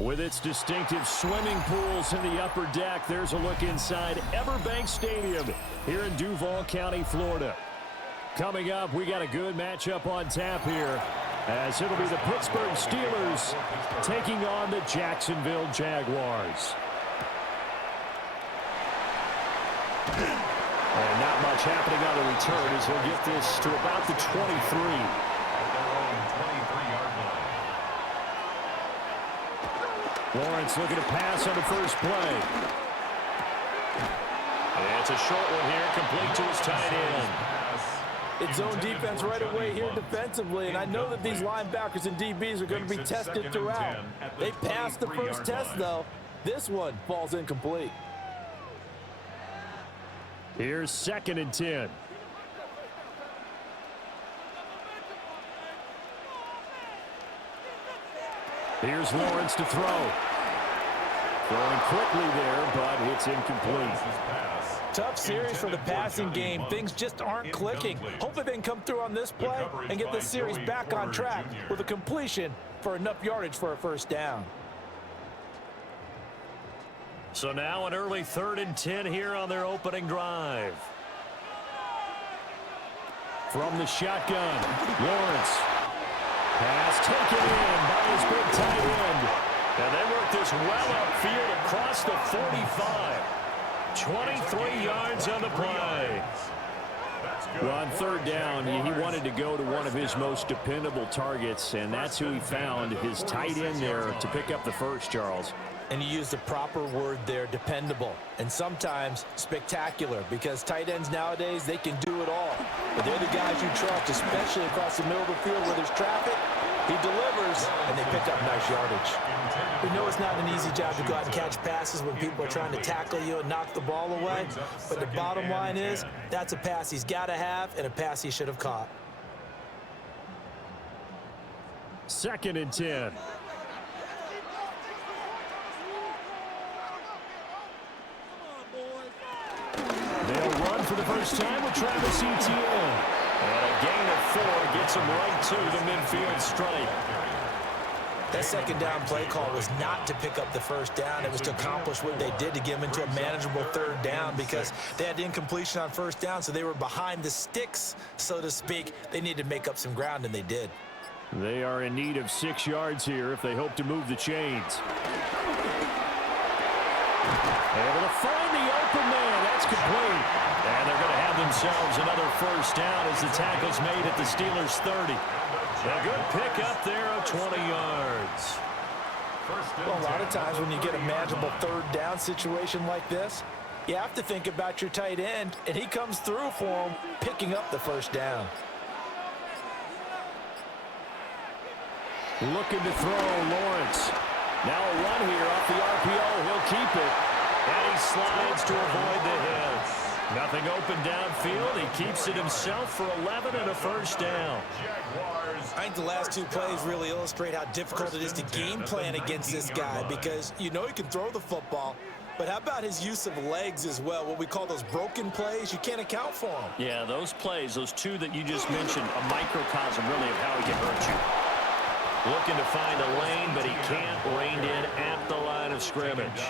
With its distinctive swimming pools in the upper deck, there's a look inside Everbank Stadium here in Duval County, Florida. Coming up, we got a good matchup on tap here, as it'll be the Pittsburgh Steelers taking on the Jacksonville Jaguars. And not much happening on the return as he'll get this to about the 23. Lawrence looking to pass on the first play. And it's a short one here, complete to his tight end. It's zone defense right away here defensively, and I know that these linebackers and DBs are going to be tested throughout. They passed the first test, though. This one falls incomplete. Here's 2nd and 10. Here's Lawrence to throw. Throwing quickly there, but it's incomplete. Tough series for the passing game. Things just aren't clicking. Hopefully they can come through on this play and get this series back on track with a completion for enough yardage for a first down. So now an early 3rd and 10 here on their opening drive. From the shotgun, Lawrence. Pass taken in by his big tight end. And they work this well upfield across the 45. 23 yards on the play. Well, on 3rd down, he wanted to go to one of his most dependable targets, and that's who he found, his tight end there, to pick up the first, Charles. And you use the proper word there, dependable, and sometimes spectacular, because tight ends nowadays, they can do it all. But they're the guys you trust, especially across the middle of the field where there's traffic. He delivers, and they pick up nice yardage. We know it's not an easy job to go out and catch passes when people are trying to tackle you and knock the ball away, but the bottom line is that's a pass he's got to have and a pass he should have caught. 2nd and 10. They'll run for the first time with Travis Etienne. And a gain of 4 gets him right to the midfield stripe. That 2nd down play call was not to pick up the first down. It was to accomplish what they did to get him into a manageable 3rd down, because they had incompletion on 1st down, so they were behind the sticks, so to speak. They needed to make up some ground, and they did. They are in need of 6 yards here if they hope to move the chains. Able to find the open man. That's complete. And they're going to have themselves another first down as the tackle's made at the Steelers' 30. A good pick up there of 20 yards. Well, a lot of times when you get a manageable 3rd down situation like this, you have to think about your tight end, and he comes through for him, picking up the first down. Looking to throw, Lawrence. Now a run here off the RPO. He'll keep it. And he slides to avoid the hit. Nothing open downfield. He keeps it himself for 11 and a first down. I think the last 2 plays really illustrate how difficult it is to game plan against this guy, because you know he can throw the football, but how about his use of legs as well? What we call those broken plays, you can't account for them. Yeah, those plays, those 2 that you just mentioned, a microcosm really of how he can hurt you. Looking to find a lane, but he can't. Reined in at the line of scrimmage.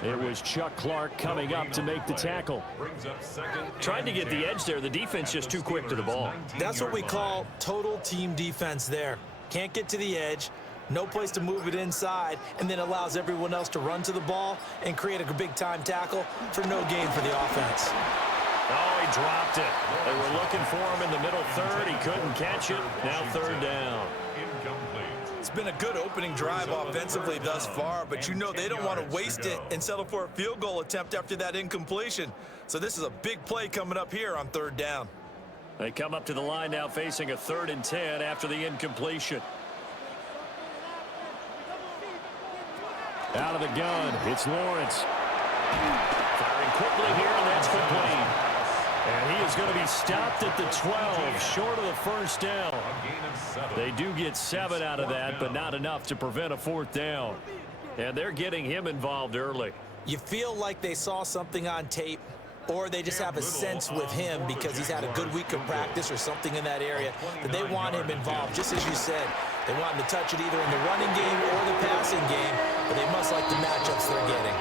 It was Chuck Clark coming up to make the tackle. Trying to get the edge there. The defense just too quick to the ball. That's what we call total team defense there. Can't get to the edge, no place to move it inside, and then allows everyone else to run to the ball and create a big-time tackle for no gain for the offense. Oh, he dropped it. They were looking for him in the middle 3rd. He couldn't catch it. Now 3rd down. It's been a good opening drive offensively thus far, but you know they don't want to waste it and settle for a field goal attempt after that incompletion. So this is a big play coming up here on 3rd down. They come up to the line now facing a 3rd and 10 after the incompletion. Out of the gun, it's Lawrence. Firing quickly here, and that's complete. And he is going to be stopped at the 12, short of the first down. They do get 7 out of that, but not enough to prevent a 4th down. And they're getting him involved early. You feel like they saw something on tape, or they just have a sense with him because he's had a good week of practice or something in that area that they want him involved. Just as you said, They want him to touch it either in the running game or the passing game, but they must like the matchups they're getting.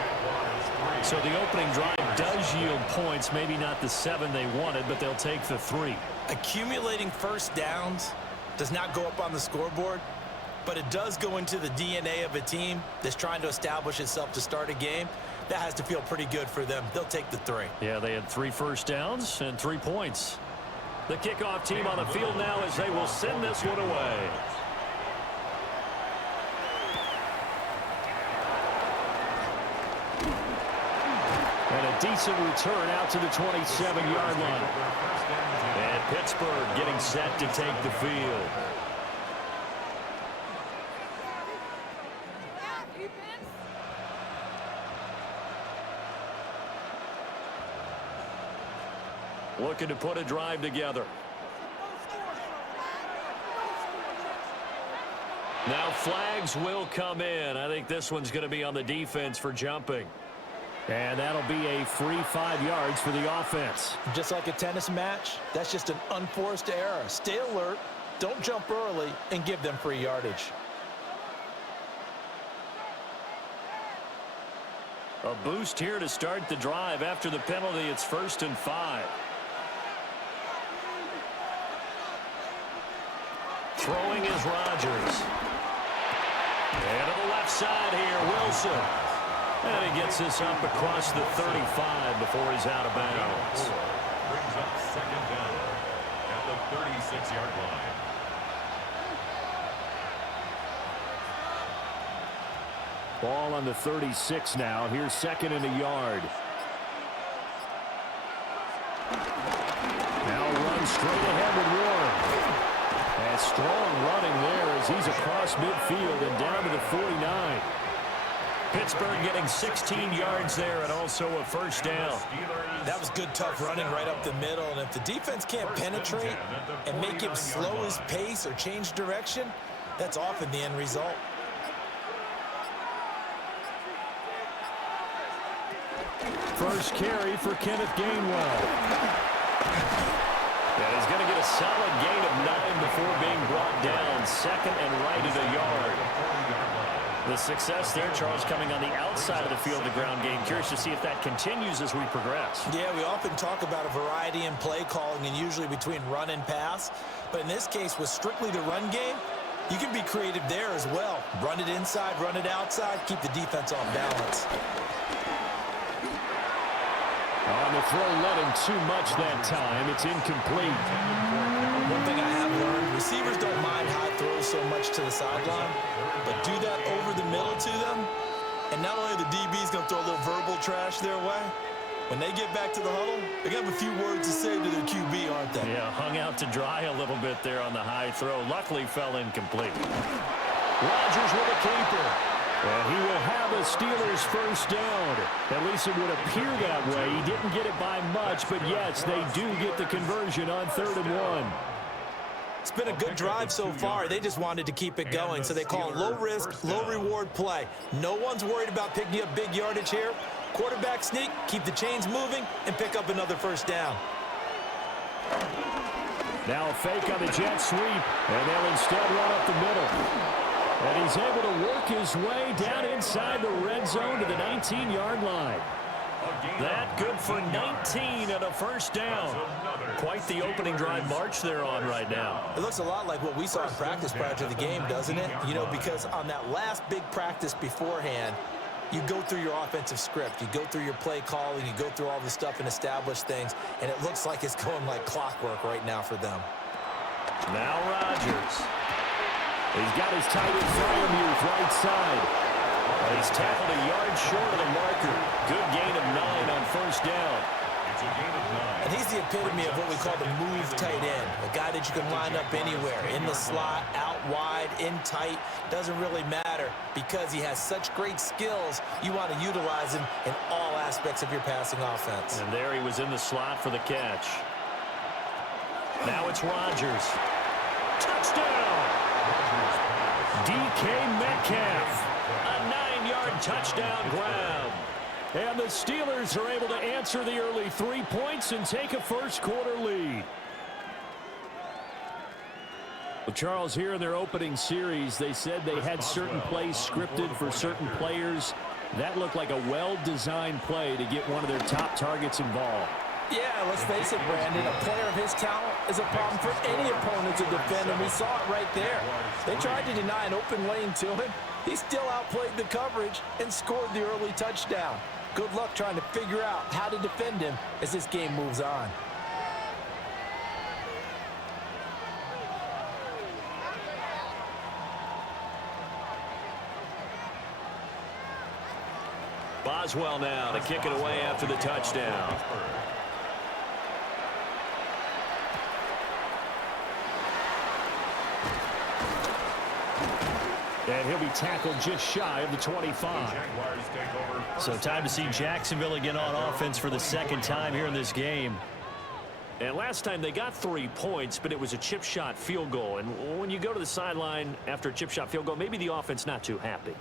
So the opening drive does yield points, maybe not the 7 they wanted, but they'll take the 3. Accumulating first downs does not go up on the scoreboard, but it does go into the DNA of a team that's trying to establish itself to start a game. That has to feel pretty good for them. They'll take the 3. Yeah, they had 3 first downs and 3 points. The kickoff team on the field now as they will send this one away. And a decent return out to the 27-yard line. And Pittsburgh getting set to take the field. Looking to put a drive together. Now flags will come in. I think this one's going to be on the defense for jumping. And that'll be a free 5 yards for the offense. Just like a tennis match, that's just an unforced error. Stay alert, don't jump early, and give them free yardage. A boost here to start the drive. After the penalty, it's 1st and 5. Throwing is Rodgers. And to the left side here, Wilson. And he gets this up across the 35 before he's out of bounds. Brings up 2nd down at the 36-yard line. Ball on the 36 now. Here's 2nd and a yard. Now runs straight ahead with Warren. And strong running there as he's across midfield and down to the 49. Pittsburgh getting 16 yards there and also a 1st down. That was good, tough running right up the middle. And if the defense can't penetrate and make him slow his pace or change direction, that's often the end result. First carry for Kenneth Gainwell. And he's going to get a solid gain of 9 before being brought down. 2nd and right at a yard. The success there, Charles, coming on the outside of the field, the ground game. Curious to see if that continues as we progress. Yeah, we often talk about a variety in play calling and usually between run and pass. But in this case, with strictly the run game, you can be creative there as well. Run it inside, run it outside, keep the defense off balance. On the throw, led him too much that time. It's incomplete. One thing I have learned, receivers don't mind high throws so much to the sideline, but do that over the middle to them, and not only the DB's going to throw a little verbal trash their way, when they get back to the huddle, they're going to have a few words to say to their QB, aren't they? Yeah, hung out to dry a little bit there on the high throw. Luckily fell incomplete. Rodgers with a keeper. And he will have a Steelers 1st down. At least it would appear that way. He didn't get it by much, but yes, they do get the conversion on 3rd and 1. It's been a good drive so far. They just wanted to keep it going, so they call it low-risk, low-reward play. No one's worried about picking up big yardage here. Quarterback sneak, keep the chains moving, and pick up another 1st down. Now a fake on the jet sweep, and they'll instead run up the middle. And he's able to work his way down inside the red zone to the 19-yard line. That good for 19 and a 1st down. Quite the opening drive march they're on right now. It looks a lot like what we saw in practice prior to the game, doesn't it? You know, because on that last big practice beforehand, you go through your offensive script, you go through your play calling, you go through all the stuff and establish things, and it looks like it's going like clockwork right now for them. Now Rodgers. He's got his tight end Freiermuth right side. And he's tackled a yard short of the marker. Good gain of 9 on 1st down. It's a gain of 9. And he's the epitome of what we call the move tight end. A guy that you can line up anywhere. In the slot, out wide, in tight. Doesn't really matter because he has such great skills. You want to utilize him in all aspects of your passing offense. And there he was in the slot for the catch. Now it's Rodgers. Touchdown! DK Metcalf. A 9-yard touchdown grab. And the Steelers are able to answer the early 3 points and take a 1st quarter lead. Well, Charles, here in their opening series, they said they had certain plays scripted for certain players. That looked like a well-designed play to get one of their top targets involved. Yeah, let's face it, Brandon, a player of his talent is a problem for any opponent to defend, and we saw it right there. They tried to deny an open lane to him. He still outplayed the coverage and scored the early touchdown. Good luck trying to figure out how to defend him as this game moves on. Boswell now to kick it away after the touchdown. And he'll be tackled just shy of the 25. So time to see Jacksonville again on offense for the second time here in this game. And last time they got 3 points, but it was a chip shot field goal. And when you go to the sideline after a chip shot field goal, maybe the offense not too happy.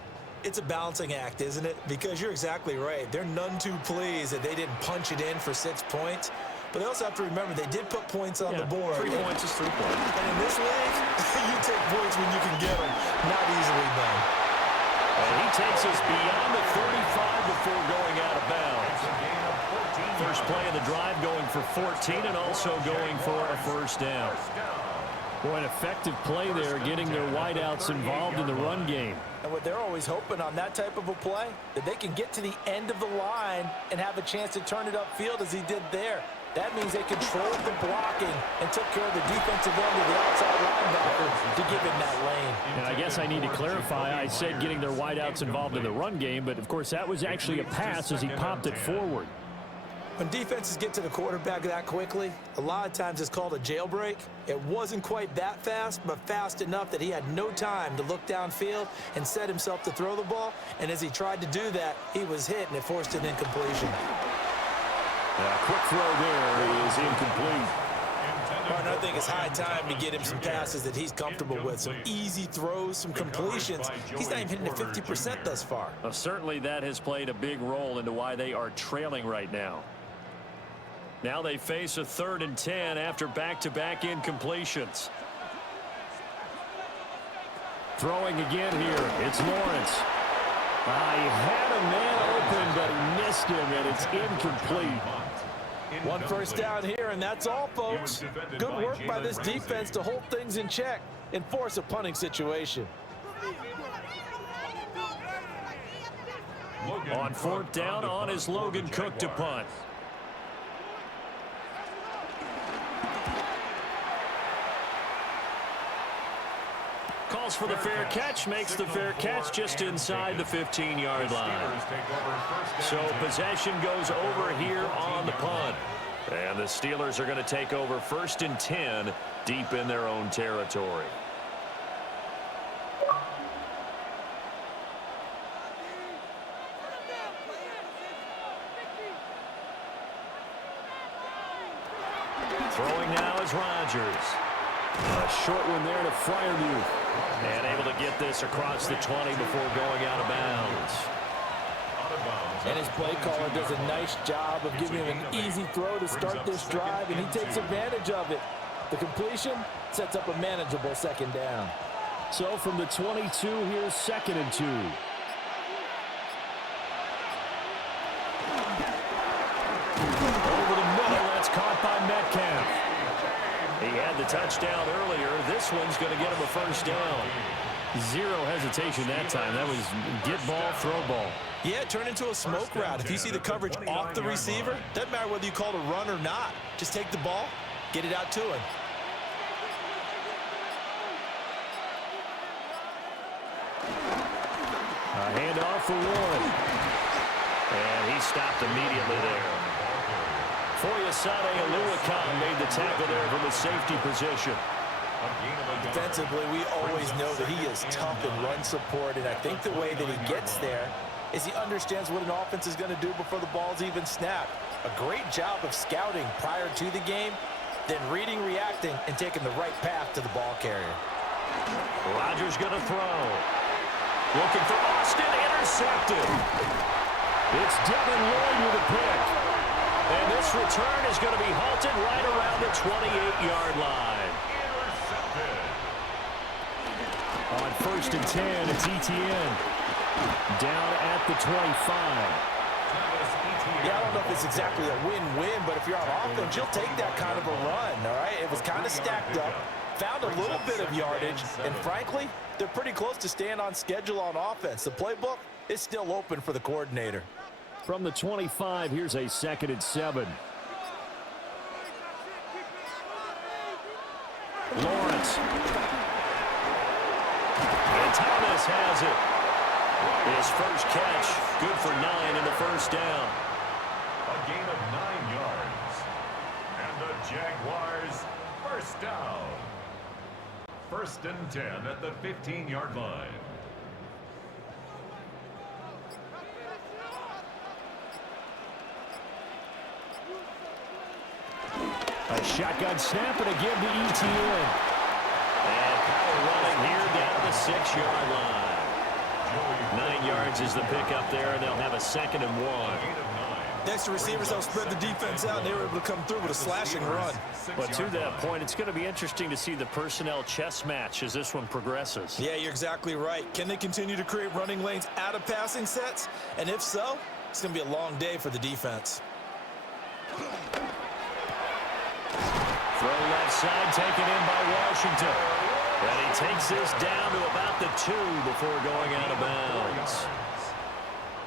It's a balancing act, isn't it? Because you're exactly right. They're none too pleased that they didn't punch it in for 6 points. But they also have to remember they did put points on the board. 3 points is 3 points. And in this league, you take points when you can get them. Not easily done. And he takes us beyond the 35 before going out of bounds. First play of the drive going for 14 and also going for a first down. Boy, an effective play there, getting their wideouts involved in the run game. And what they're always hoping on that type of a play, that they can get to the end of the line and have a chance to turn it upfield as he did there. That means they controlled the blocking and took care of the defensive end of the outside linebacker to give him that lane. And I guess I need to clarify, I said getting their wideouts involved in the run game, but of course that was actually a pass as he popped it forward. When defenses get to the quarterback that quickly, a lot of times it's called a jailbreak. It wasn't quite that fast, but fast enough that he had no time to look downfield and set himself to throw the ball. And as he tried to do that, he was hit, and it forced an incompletion. Quick throw there is incomplete. Martin, I think it's high time to get him some passes that he's comfortable with, some easy throws, some completions. He's not even hitting at 50% thus far. Well, certainly that has played a big role into why they are trailing right now. Now they face a 3rd and 10 after back-to-back incompletions. Throwing again here, it's Lawrence. He had a man open, but he missed him, and it's incomplete. One first down here, and that's all, folks. Good work by this defense to hold things in check and force a punting situation. On 4th down, on is Logan Cook to punt. Calls for the fair catch, makes the fair catch just inside the 15-yard line. So possession goes over here on the punt. And the Steelers are going to take over 1st and 10 deep in their own territory. Throwing now is Rodgers. A short one there to Freiermuth. And able to get this across the 20 before going out of bounds. And his play caller does a nice job of giving him an easy throw to start this drive, and he takes advantage of it. The completion sets up a manageable 2nd down. So from the 22, here's 2nd and 2. Over the middle, that's caught by Metcalf. He had the touchdown earlier. This one's going to get him a first down. Zero hesitation that time. That was get ball, throw ball. Yeah, turn into a smoke route. If you see the coverage off the receiver, doesn't matter whether you call it a run or not. Just take the ball, get it out to him. A handoff for Warren. And he stopped immediately there. Foyesade Oluwakan made the tackle there from a safety position. Defensively, we always know that he is tough in run support, and I think the way that he gets there is he understands what an offense is going to do before the ball's even snapped. A great job of scouting prior to the game, then reading, reacting, and taking the right path to the ball carrier. Rodgers going to throw. Looking for Austin, intercepted. It's Devin Lloyd with a pick. And this return is going to be halted right around the 28-yard line. first and 10. It's Etienne. Down at the 25. Yeah, I don't know if it's exactly a win-win, but if you're on offense, you'll take that kind of a run, all right? It was kind of stacked up, found a little bit of yardage, and frankly, they're pretty close to staying on schedule on offense. The playbook is still open for the coordinator. From the 25, here's a 2nd and 7. Lawrence. And Thomas has it. His first catch, good for 9 in the first down. A gain of 9 yards. And the Jaguars first down. 1st and 10 at the 15-yard line. A shotgun snap and a give to Etienne. And power running here down the 6-yard line. 9 yards is the pickup there, and they'll have a 2nd and 1. Next to receivers, they'll spread the defense out, and they were able to come through with a slashing run. But to that point, it's going to be interesting to see the personnel chess match as this one progresses. Yeah, you're exactly right. Can they continue to create running lanes out of passing sets? And if so, it's going to be a long day for the defense. Throw left side, taken in by Washington. And he takes this down to about the 2 before going out of bounds.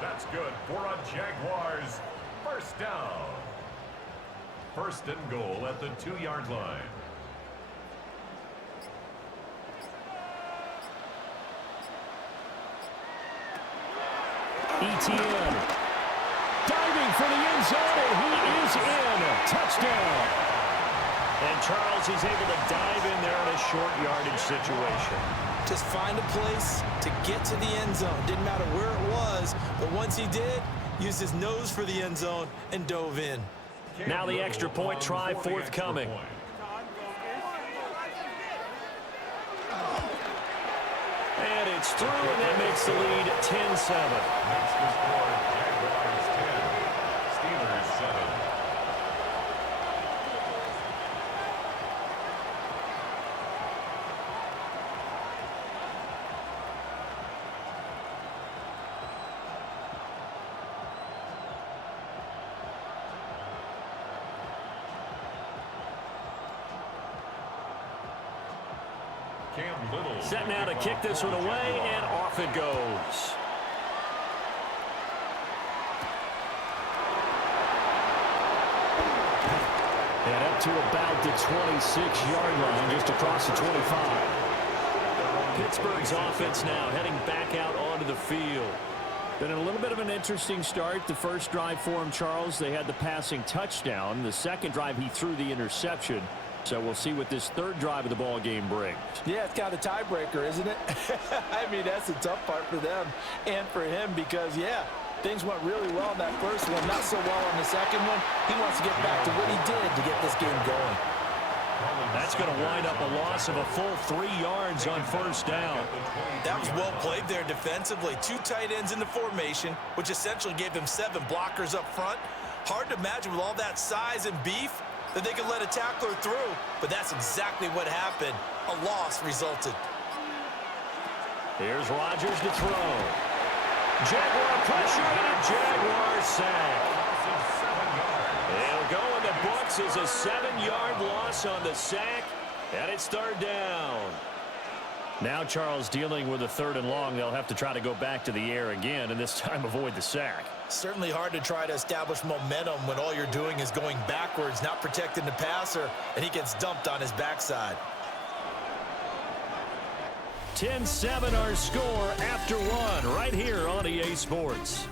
That's good for a Jaguars first down. 1st and goal at the 2-yard line. Etienne. Diving for the end zone, and he is in. Touchdown. And Charles, he's able to dive in there in a short yardage situation. Just find a place to get to the end zone. Didn't matter where it was, but once he did, used his nose for the end zone and dove in. Now the extra point try forthcoming. And it's through, and that makes the lead 10-7. Next to score, Jaguars 10, Steelers 7. Set now to kick this one away, and off it goes. And up to about the 26-yard line, just across the 25. Pittsburgh's offense now heading back out onto the field. Been a little bit of an interesting start. The first drive for him, Charles, they had the passing touchdown. The second drive, he threw the interception. So we'll see what this third drive of the ball game brings. Yeah, it's kind of a tiebreaker, isn't it? I mean, that's the tough part for them and for him because, yeah, things went really well in that first one, not so well on the second one. He wants to get back to what he did to get this game going. That's going to wind up a loss of a full 3 yards on first down. That was well played there defensively. 2 tight ends in the formation, which essentially gave them 7 blockers up front. Hard to imagine with all that size and beef that they could let a tackler through, but that's exactly what happened. A loss resulted. Here's Rodgers to throw. Jaguar pressure and a Jaguar sack. They'll go in the books as a 7-yard loss on the sack, and it's third down. Now Charles dealing with a 3rd and long. They'll have to try to go back to the air again, and this time avoid the sack. Certainly hard to try to establish momentum when all you're doing is going backwards, not protecting the passer, and he gets dumped on his backside. 10-7 our score after 1 right here on EA Sports.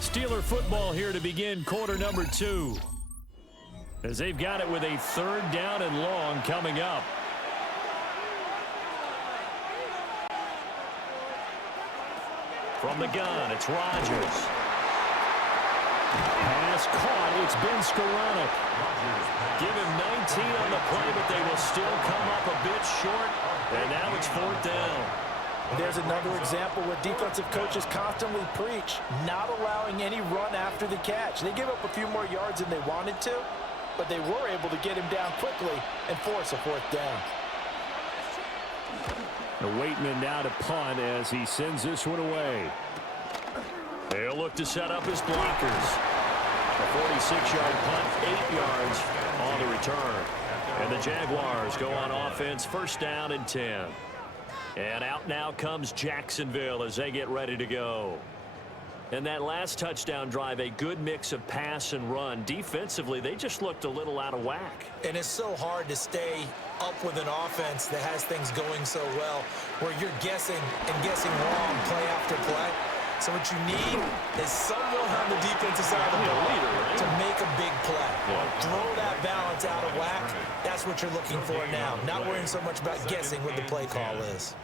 Steeler football here to begin quarter number 2. As they've got it with a 3rd down and long coming up. From the gun, it's Rodgers. Pass caught. It's Ben Skoranek. Give him 19 on the play, but they will still come up a bit short. And now it's 4th down. There's another example where defensive coaches constantly preach not allowing any run after the catch. They gave up a few more yards than they wanted to, but they were able to get him down quickly and force a fourth down. The Waitman now to punt as he sends this one away. They'll look to set up his blockers. A 46-yard punt, 8 yards on the return. And the Jaguars go on offense, first down and 10. And out now comes Jacksonville as they get ready to go. And that last touchdown drive, a good mix of pass and run. Defensively, they just looked a little out of whack. And it's so hard to stay up with an offense that has things going so well, where you're guessing and guessing wrong play after play. So what you need is someone on the defensive side of the ball to make a big play. Throw that balance out of whack. That's what you're looking for now. Not worrying so much about guessing what the play call is.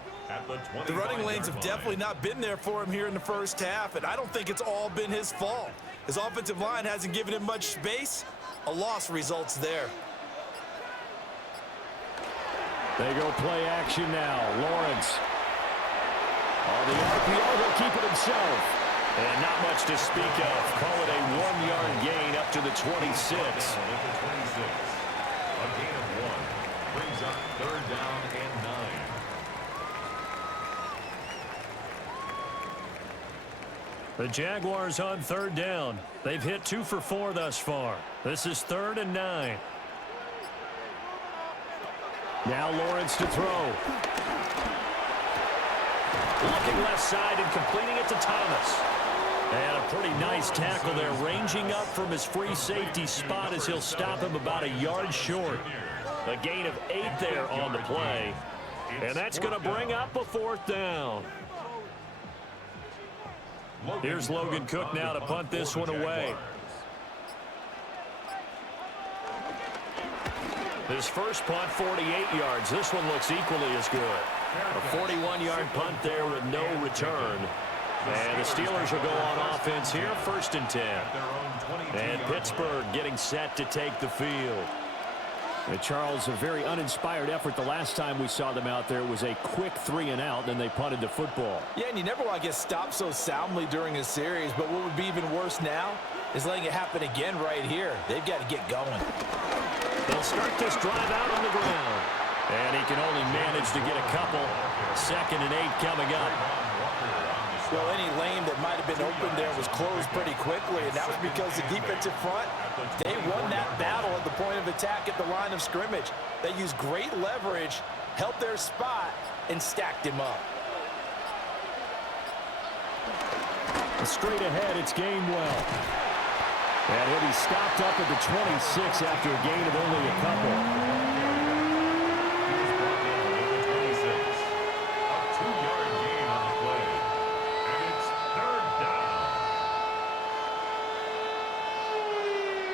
The running lanes have definitely not been there for him here in the first half, and I don't think it's all been his fault. His offensive line hasn't given him much space. A loss results there. They go play action now. Lawrence. On the RPO, he'll keep it himself. And not much to speak of. Call it a 1-yard gain up to the 26. A gain of 1 brings up third down and 9. The Jaguars on third down. They've hit 2 for 4 thus far. This is 3rd and 9. Now Lawrence to throw. Looking left side and completing it to Thomas. And a pretty nice tackle there, ranging up from his free safety spot as he'll stop him about a yard short. A gain of 8 there on the play. And that's going to bring up a 4th down. Here's Logan Cook now to punt this one away. His first punt, 48 yards. This one looks equally as good. A 41-yard punt there with no return. And the Steelers will go on offense here, 1st and 10. And Pittsburgh getting set to take the field. And Charles, a very uninspired effort the last time we saw them out there. It was a quick 3 and out, and they punted the football. Yeah, and you never want to get stopped so soundly during a series, but what would be even worse now is letting it happen again right here. They've got to get going. They'll start this drive out on the ground. And he can only manage to get a couple. 2nd and 8 coming up. Well, any lane that might have been open there was closed pretty quickly, and that was because the defensive front, they won that battle at the point of attack at the line of scrimmage. They used great leverage, held their spot, and stacked him up. Straight ahead, it's Gainwell. And he'll be stopped up at the 26 after a gain of only a couple.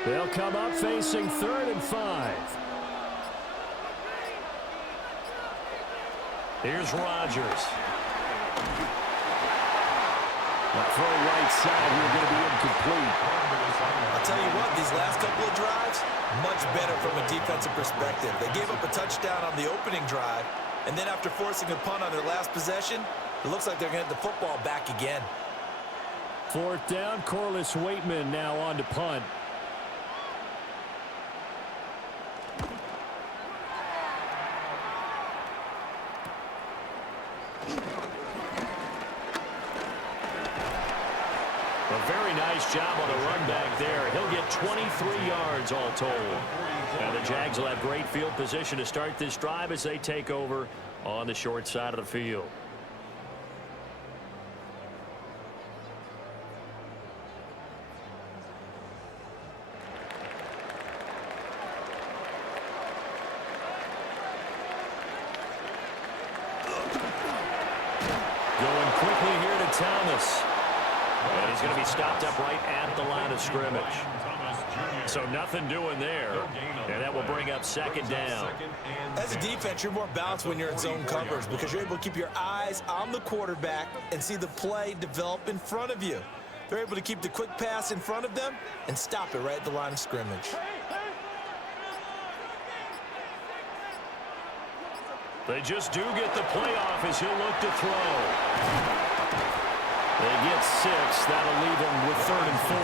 They'll come up facing 3rd and 5. Here's Rodgers. The throw right side here going to be incomplete. I'll tell you what, these last couple of drives, much better from a defensive perspective. They gave up a touchdown on the opening drive, and then after forcing a punt on their last possession, it looks like they're going to get the football back again. 4th down, Corliss Waitman now on to punt. A very nice job on the run back there. He'll get 23 yards all told. And the Jags will have great field position to start this drive as they take over on the short side of the field. Going quickly here to Thomas. And he's going to be stopped up right at the line of scrimmage. So nothing doing there. And that will bring up 2nd down. As a defense, you're more balanced when you're in zone coverage because you're able to keep your eyes on the quarterback and see the play develop in front of you. They're able to keep the quick pass in front of them and stop it right at the line of scrimmage. They just do get the playoff as he'll look to throw. They get 6. That'll leave them with 3rd and 4.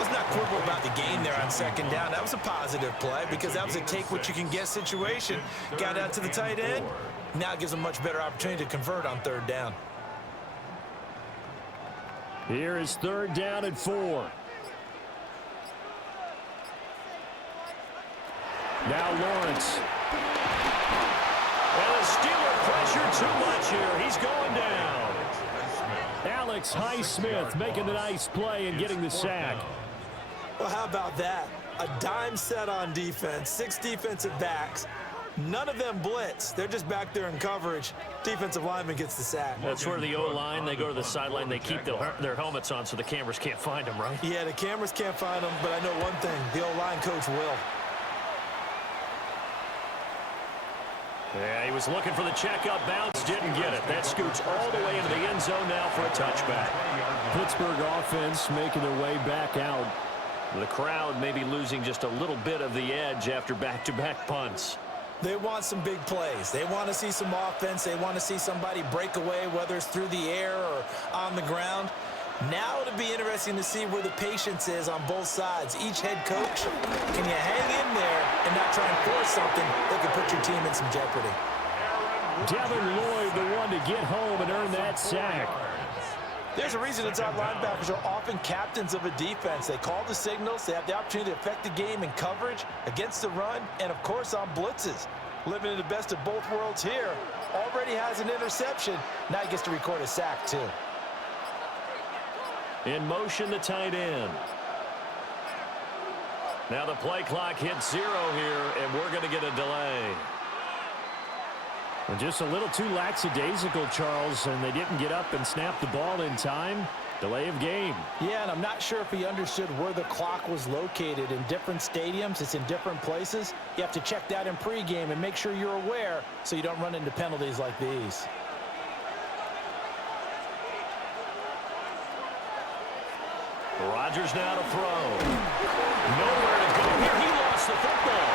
Let's not quibble about the gain there on 2nd down. That was a positive play because that was a take-what-you-can-get situation. Got out to the tight end. Now it gives them a much better opportunity to convert on 3rd down. Here is 3rd down and 4. Now Lawrence. And the Steeler pressure too much here. He's going down. Alex Highsmith making the nice play and getting the sack. Well, how about that? A dime set on defense, 6 defensive backs. None of them blitz. They're just back there in coverage. Defensive lineman gets the sack. That's where the O-line, they go to the sideline, they keep their helmets on so the cameras can't find them, right? Yeah, the cameras can't find them, but I know one thing. The O-line coach will. Yeah, he was looking for the checkup bounce, didn't get it. That scoots all the way into the end zone now for a touchback. Pittsburgh offense making their way back out. The crowd maybe losing just a little bit of the edge after back-to-back punts. They want some big plays. They want to see some offense. They want to see somebody break away, whether it's through the air or on the ground. Now it'll be interesting to see where the patience is on both sides. Each head coach, can you hang in there and not try and force something that could put your team in some jeopardy? Devin Lloyd, the one to get home and earn that sack. There's a reason inside linebackers are often captains of a defense. They call the signals. They have the opportunity to affect the game in coverage, against the run, and, of course, on blitzes. Living in the best of both worlds here. Already has an interception. Now he gets to record a sack, too. In motion, the tight end. Now the play clock hits 0 here, and we're going to get a delay. And just a little too lackadaisical, Charles, and they didn't get up and snap the ball in time. Delay of game. Yeah, and I'm not sure if he understood where the clock was located. In different stadiums, it's in different places. You have to check that in pregame and make sure you're aware so you don't run into penalties like these. Rodgers now to throw. Nowhere to go here. He lost the football.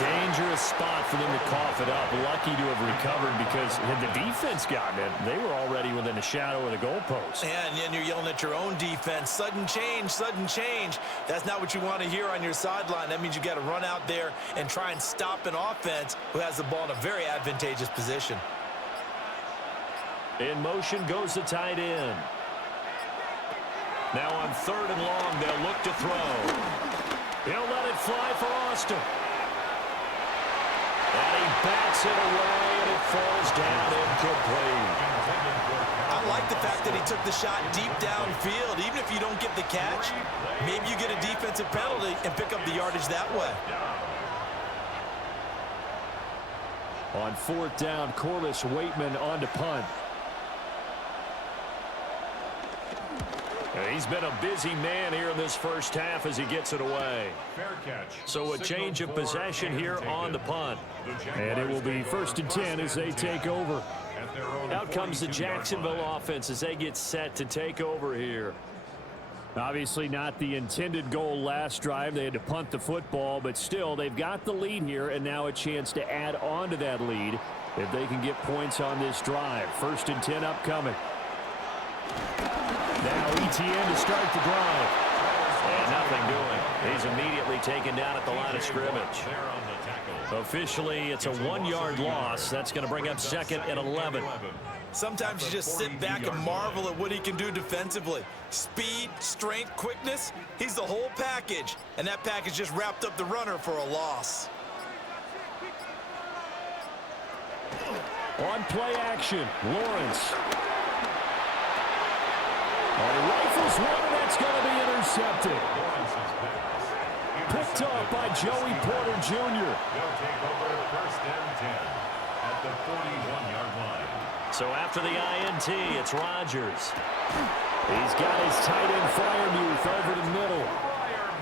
Dangerous spot for them to cough it up. Lucky to have recovered because had the defense gotten it, they were already within a shadow of the goalpost. Yeah, and then you're yelling at your own defense. Sudden change, sudden change. That's not what you want to hear on your sideline. That means you got to run out there and try and stop an offense who has the ball in a very advantageous position. In motion goes the tight end. Now on 3rd and long, they'll look to throw. He'll let it fly for Austin. And he bats it away, and it falls down incomplete. I like the fact that he took the shot deep downfield. Even if you don't get the catch, maybe you get a defensive penalty and pick up the yardage that way. On 4th down, Corliss Waitman on to punt. He's been a busy man here in this first half as he gets it away. Fair catch. So a change of possession here on the punt. And it will be 1st and 10 as they take over. Out comes the Jacksonville offense as they get set to take over here. Obviously not the intended goal last drive. They had to punt the football, but still they've got the lead here and now a chance to add on to that lead if they can get points on this drive. 1st and 10 upcoming. Now ETN to start the drive. And nothing doing. He's immediately taken down at the line of scrimmage. Officially, it's a 1-yard loss. That's going to bring up 2nd and 11. Sometimes you just sit back and marvel at what he can do defensively. Speed, strength, quickness, he's the whole package. And that package just wrapped up the runner for a loss. On play action, Lawrence. And he rifles one, and that's going to be intercepted. Picked up by Joey Porter Jr. They'll take over 1st and 10 at the 41-yard line. So after the INT, it's Rodgers. He's got his tight end Freiermuth over the middle.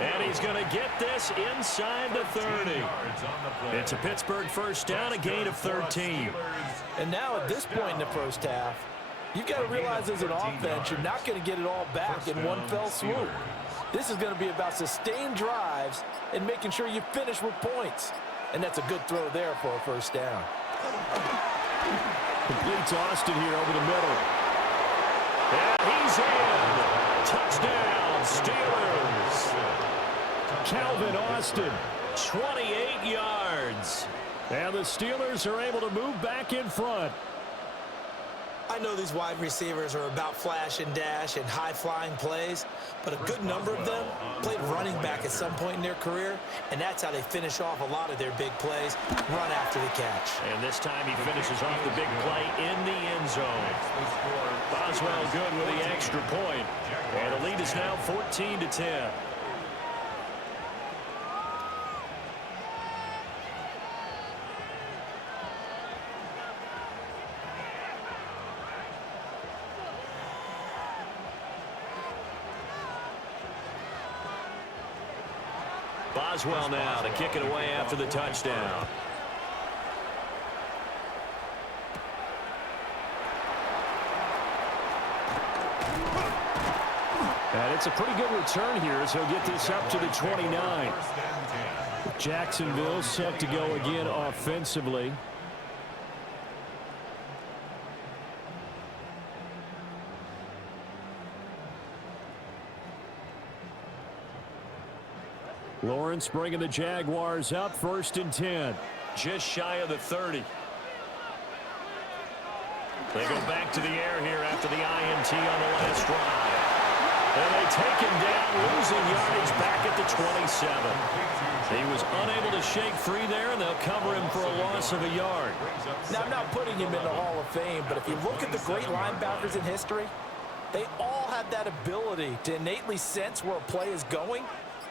And he's going to get this inside the 30. It's a Pittsburgh 1st down, a gain of 13. And now at this point in the first half, you've got to realize as an offense, you're not going to get it all back in one fell swoop. This is going to be about sustained drives and making sure you finish with points. and that's a good throw there for a first down. Completes Austin here over the middle. And he's in. Touchdown, Steelers. Calvin Austin, 28 yards. And the Steelers are able to move back in front. I know these wide receivers are about flash and dash and high-flying plays, but a good number of them played running back at some point in their career, and that's how they finish off a lot of their big plays, run after the catch. And this time he finishes off the big play in the end zone. Boswell good with the extra point. And the lead is now 14-10. Boswell now to kick it away after the touchdown. And it's a pretty good return here as he'll get this up to the 29. Jacksonville set to go again offensively. Lawrence bringing the Jaguars up, 1st and 10. Just shy of the 30. They go back to the air here after the INT on the last drive. And they take him down, losing yardage back at the 27. He was unable to shake free there, and they'll cover him for a loss of a yard. Now, I'm not putting him in the Hall of Fame, but if you look at the great linebackers in history, they all have that ability to innately sense where a play is going,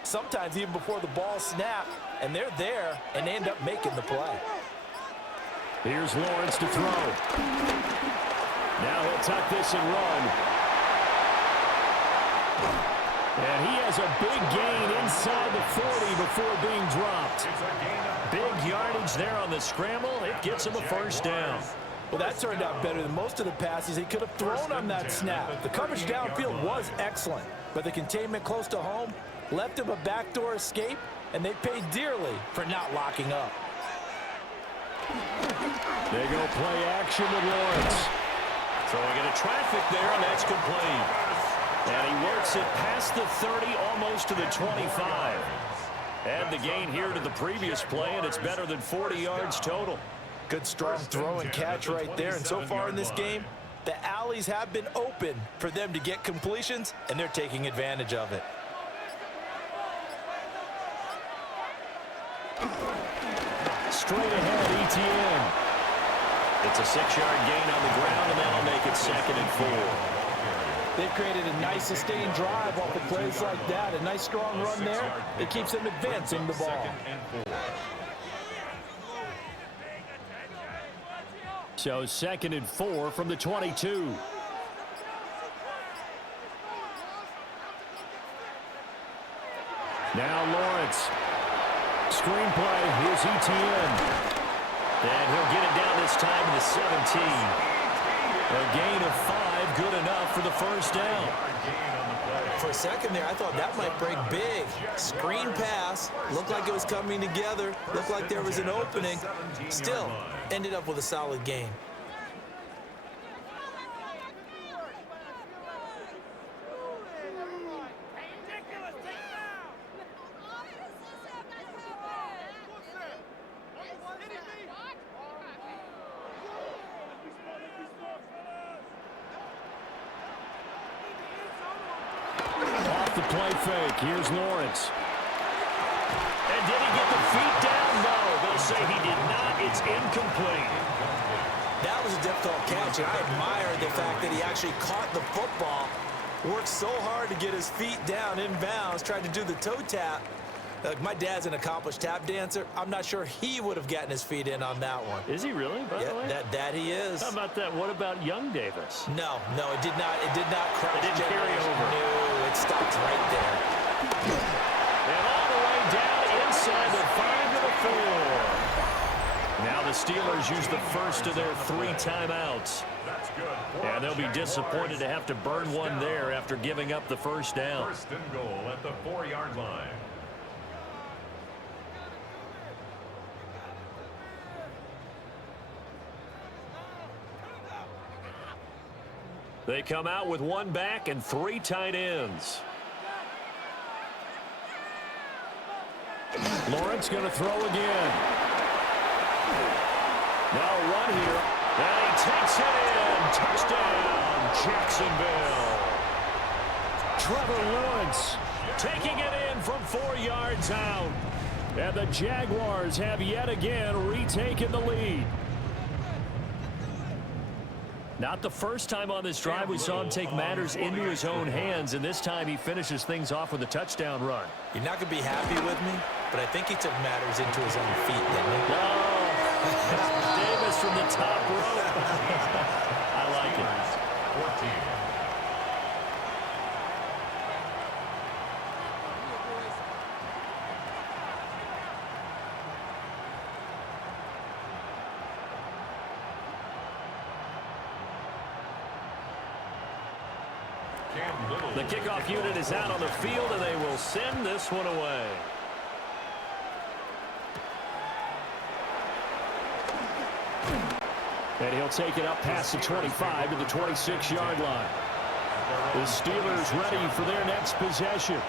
sometimes even before the ball snapped, and they're there and they end up making the play. Here's Lawrence to throw. Now he'll tuck this and run. And he has a big gain inside the 40 before being dropped. Big yardage there on the scramble. It gets him a first down. Well, that turned out better than most of the passes he could have thrown on that snap. The coverage downfield was excellent, but the containment close to home left him a backdoor escape, and they paid dearly for not locking up. They go play action with Lawrence. Throwing into traffic there, and that's complete. And he works it past the 30, almost to the 25. And the gain here to the previous play, and it's better than 40 yards total. Good strong throw and catch right there. And so far in this game, the alleys have been open for them to get completions, and they're taking advantage of it. Straight ahead, ETN. It's a 6-yard gain on the ground, and that'll make it 2nd and 4. They've created a nice sustained drive off of plays like that. A nice strong run there. It keeps them advancing the ball. So 2nd and 4 from the 22. Now Lawrence. Screenplay. Here's ETN. And he'll get it down this time to the 17. A gain of 5, good enough for the first down. For a second there, I thought that might break big. Screen pass, looked like it was coming together, looked like there was an opening. Still, ended up with a solid gain. The play fake. Here's Lawrence. And did he get the feet down? No, they'll say he did not. It's incomplete. That was a difficult catch, and I admire the fact that he actually caught the football, worked so hard to get his feet down inbounds, tried to do the toe tap. Like, my dad's an accomplished tap dancer. I'm not sure he would have gotten his feet in on that one. Is he really, by the way? That he is. How about that? What about young Davis? No, it did not. It did not cross. It didn't carry over. No, it stopped right there. And all the way down inside the 5 to the 4. Now the Steelers use the first of their 3 timeouts. And they'll be disappointed to have to burn one there after giving up the first down. 1st and goal at the 4-yard line. They come out with one back and 3 tight ends. Lawrence going to throw again. Now a run here. And he takes it in. Touchdown, Jacksonville. Trevor Lawrence taking it in from 4 yards out. And the Jaguars have yet again retaken the lead. Not the first time on this drive we saw him take matters into his own hands, and this time he finishes things off with a touchdown run. You're not going to be happy with me, but I think he took matters into his own feet, didn't he? Oh, Davis from the top rope. I like it. 14. The kickoff unit is out on the field, and they will send this one away. And he'll take it up past the 25 to the 26-yard line. The Steelers ready for their next possession.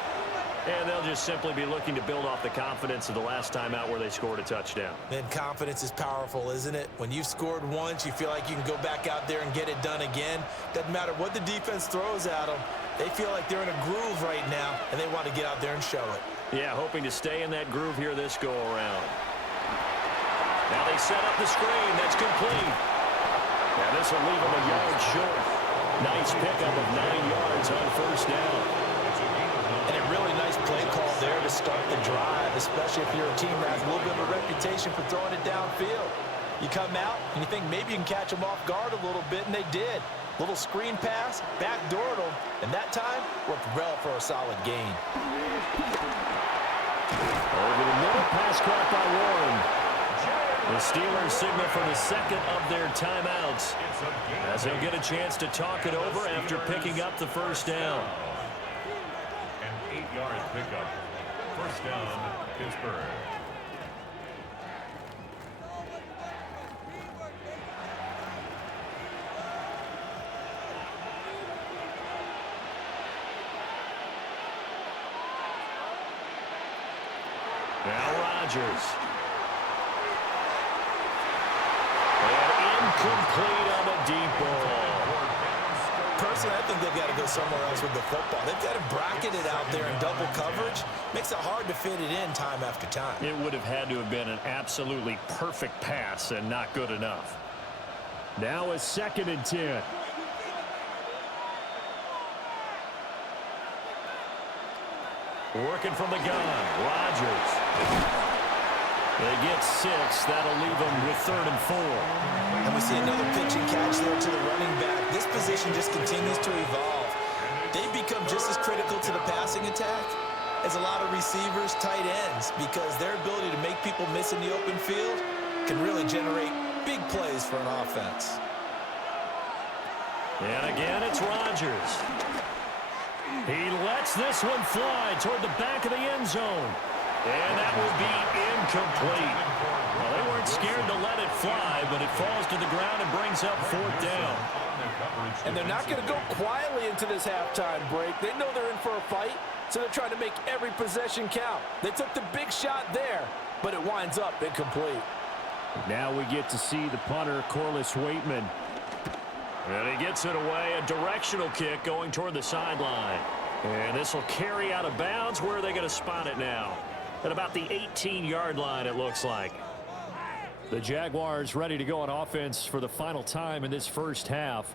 And they'll just simply be looking to build off the confidence of the last time out where they scored a touchdown. Man, confidence is powerful, isn't it? When you've scored once, you feel like you can go back out there and get it done again. Doesn't matter what the defense throws at them. They feel like they're in a groove right now, and they want to get out there and show it. Yeah, hoping to stay in that groove here this go-around. Now they set up the screen. That's complete. Now this will leave them a yard short. Nice pickup of 9 yards on first down. And a really nice play call there to start the drive, especially if you're a team that has a little bit of a reputation for throwing it downfield. You come out, and you think maybe you can catch them off guard a little bit, and they did. Little screen pass, backdoored them, and that time worked well for a solid gain. Over the middle, pass caught by Warren. The Steelers signal for the second of their timeouts, as they'll get a chance to talk it over after picking up the first down. An 8-yard pickup. First down, Pittsburgh. Now Rodgers. And incomplete on the deep ball. Personally, I think they've got to go somewhere else with the football. They've got to bracket it out there in double coverage. Makes it hard to fit it in time after time. It would have had to have been an absolutely perfect pass and not good enough. Now a 2nd and 10. Working from the gun, Rodgers. They get 6. That'll leave them with 3rd and 4. And we see another pitch and catch there to the running back. This position just continues to evolve. They become just as critical to the passing attack as a lot of receivers, tight ends, because their ability to make people miss in the open field can really generate big plays for an offense. And again, it's Rodgers. He lets this one fly toward the back of the end zone. And that will be incomplete. Well, they weren't scared to let it fly, but it falls to the ground and brings up 4th down. And they're not going to go quietly into this halftime break. They know they're in for a fight, so they're trying to make every possession count. They took the big shot there, but it winds up incomplete. Now we get to see the punter, Corliss Waitman. And he gets it away, a directional kick going toward the sideline. And this will carry out of bounds. Where are they going to spot it now? At about the 18-yard line, it looks like. The Jaguars ready to go on offense for the final time in this first half.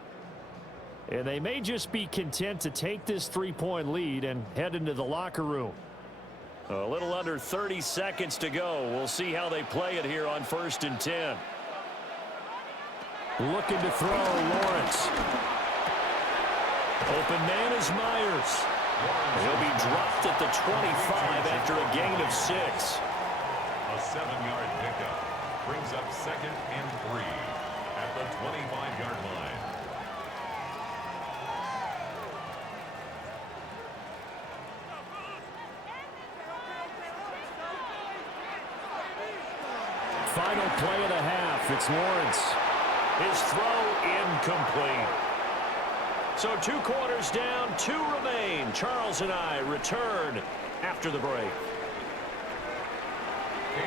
And they may just be content to take this 3-point lead and head into the locker room. A little under 30 seconds to go. We'll see how they play it here on 1st and 10. Looking to throw, Lawrence. Open man is Myers. He'll be dropped at the 25 after a gain of 6. A 7-yard pickup brings up 2nd and 3 at the 25-yard line. Final play of the half. It's Lawrence. His throw incomplete. So 2 quarters down, 2 remain. Charles and I return after the break.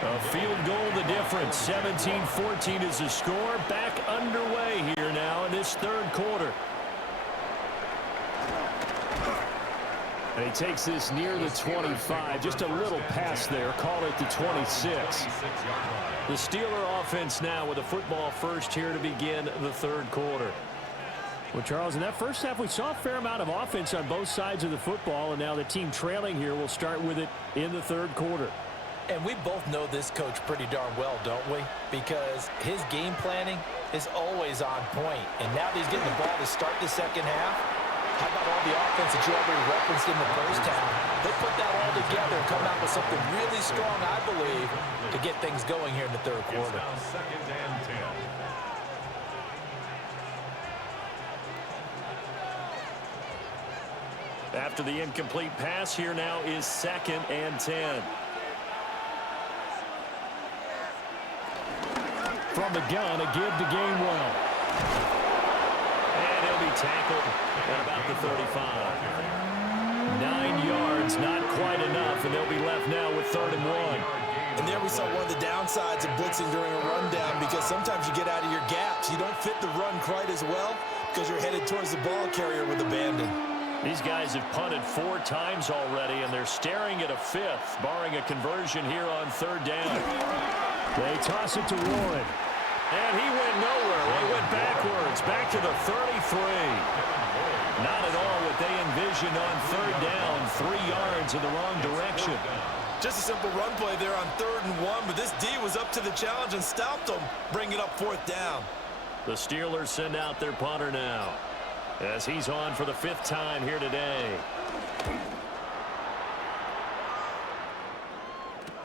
A field goal the difference. 17-14 is the score. Back underway here now in this third quarter. And he takes this near the 25. Just a little pass there. Call it the 26. The Steeler offense now with a football first here to begin the third quarter. Well, Charles, in that first half, we saw a fair amount of offense on both sides of the football, and now the team trailing here will start with it in the third quarter. And we both know this coach pretty darn well, don't we? Because his game planning is always on point. And now that he's getting the ball to start the second half, how about all the offense that you already referenced in the first half? They put that all together and come out with something really strong, I believe, to get things going here in the third quarter. It's now 2nd and 10. After the incomplete pass, here now is 2nd and 10. From the gun, a give to Gainwell. And he'll be tackled at about the 35. 9 yards, not quite enough, and they'll be left now with 3rd and 1. And there we saw one of the downsides of blitzing during a rundown, because sometimes you get out of your gaps. You don't fit the run quite as well because you're headed towards the ball carrier with abandon. These guys have punted 4 times already, and they're staring at a 5th, barring a conversion here on 3rd down. They toss it to Warren. And he went nowhere. They went backwards, back to the 33. Not at all what they envisioned on 3rd down, 3 yards in the wrong direction. Just a simple run play there on 3rd and 1, but this D was up to the challenge and stopped them, bringing up 4th down. The Steelers send out their punter now, as he's on for the 5th time here today.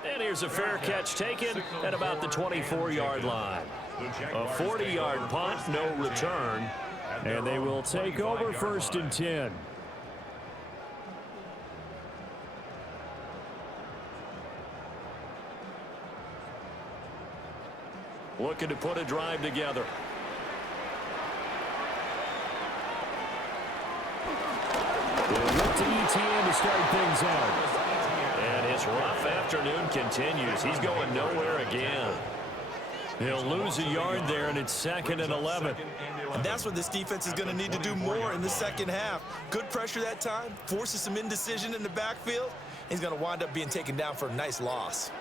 And here's a fair catch taken at about the 24-yard line. A 40-yard punt, no return. And they will take over 1st and 10. Looking to put a drive together. They'll look to ETN to start things out. And his rough afternoon continues. He's going nowhere again. He'll lose a yard there, and it's 2nd and 11. And that's what this defense is going to need to do more in the second half. Good pressure that time, forces some indecision in the backfield. He's going to wind up being taken down for a nice loss.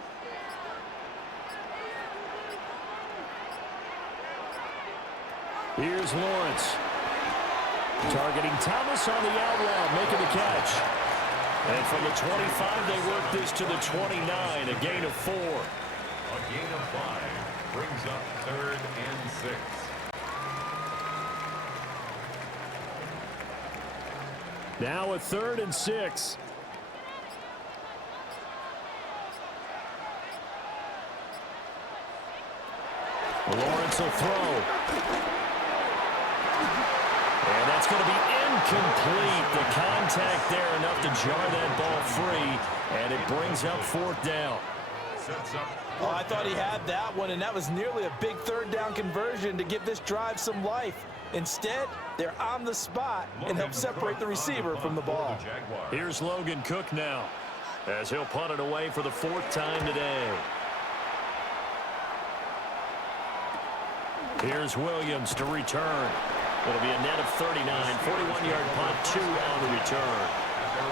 Here's Lawrence. Targeting Thomas on the out route, making the catch. And from the 25, they work this to the 29, a gain of 4. A gain of 5 brings up 3rd and 6. Now a 3rd and 6. Lawrence will throw. And that's going to be incomplete. The contact there enough to jar that ball free, and it brings up 4th down. Sets up. Oh, I thought he had that one, and that was nearly a big 3rd down conversion to give this drive some life. Instead, they're on the spot and help separate the receiver from the ball. Here's Logan Cook now, as he'll punt it away for the 4th time today. Here's Williams to return. It'll be a net of 39, 41-yard punt, 2 on the return.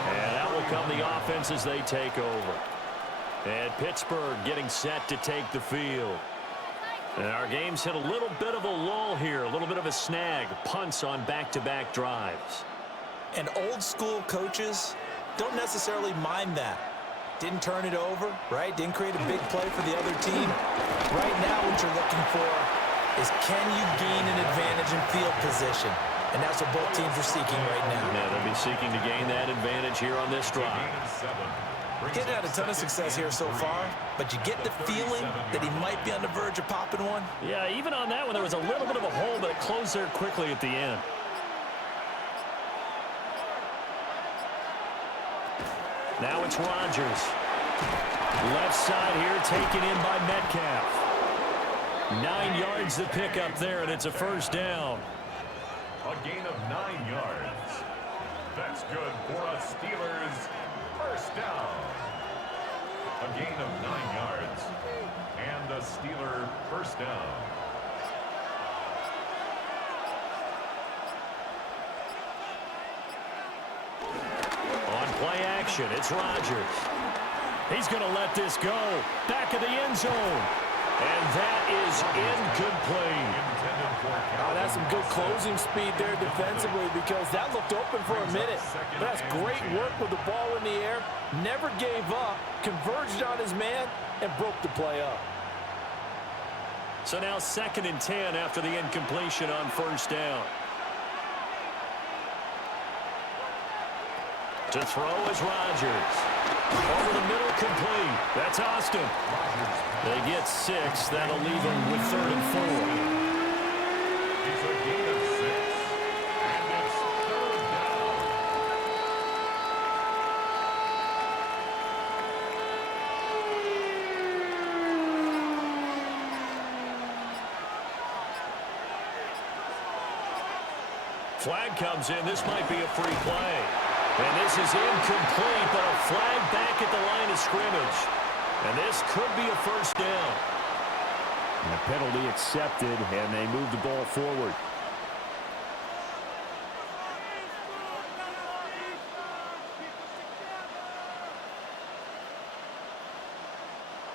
And out will come the offense as they take over. And Pittsburgh getting set to take the field. And our game's hit a little bit of a lull here, a little bit of a snag, punts on back-to-back drives. And old-school coaches don't necessarily mind that. Didn't turn it over, right? Didn't create a big play for the other team. Right now, what you're looking for is, can you gain an advantage in field position? And that's what both teams are seeking right now. Yeah, they'll be seeking to gain that advantage here on this drive. Getting had a ton of success here so far, but you get the feeling that he might be on the verge of popping one. Yeah, even on that one, there was a little bit of a hole, but it closed there quickly at the end. Now it's Rodgers. Left side here, taken in by Metcalf. 9 yards to pick up there, and it's a 1st down. A gain of 9 yards. That's good for a Steelers first down. A gain of 9 yards. And a Steeler first down. On play action, it's Rodgers. He's going to let this go. Back of the end zone. And that is incomplete. Oh, that's some good closing speed there defensively because that looked open for a minute. But that's great work with the ball in the air. Never gave up, converged on his man, and broke the play up. So now 2nd and 10 after the incompletion on first down. To throw is Rodgers. Over the middle, complete. That's Austin. They get 6. That'll leave them with 3rd and 4. It's a gain of 6. And it's 3rd down. Flag comes in. This might be a free play. And this is incomplete, but a flag back at the line of scrimmage. And this could be a first down. And the penalty accepted, and they move the ball forward.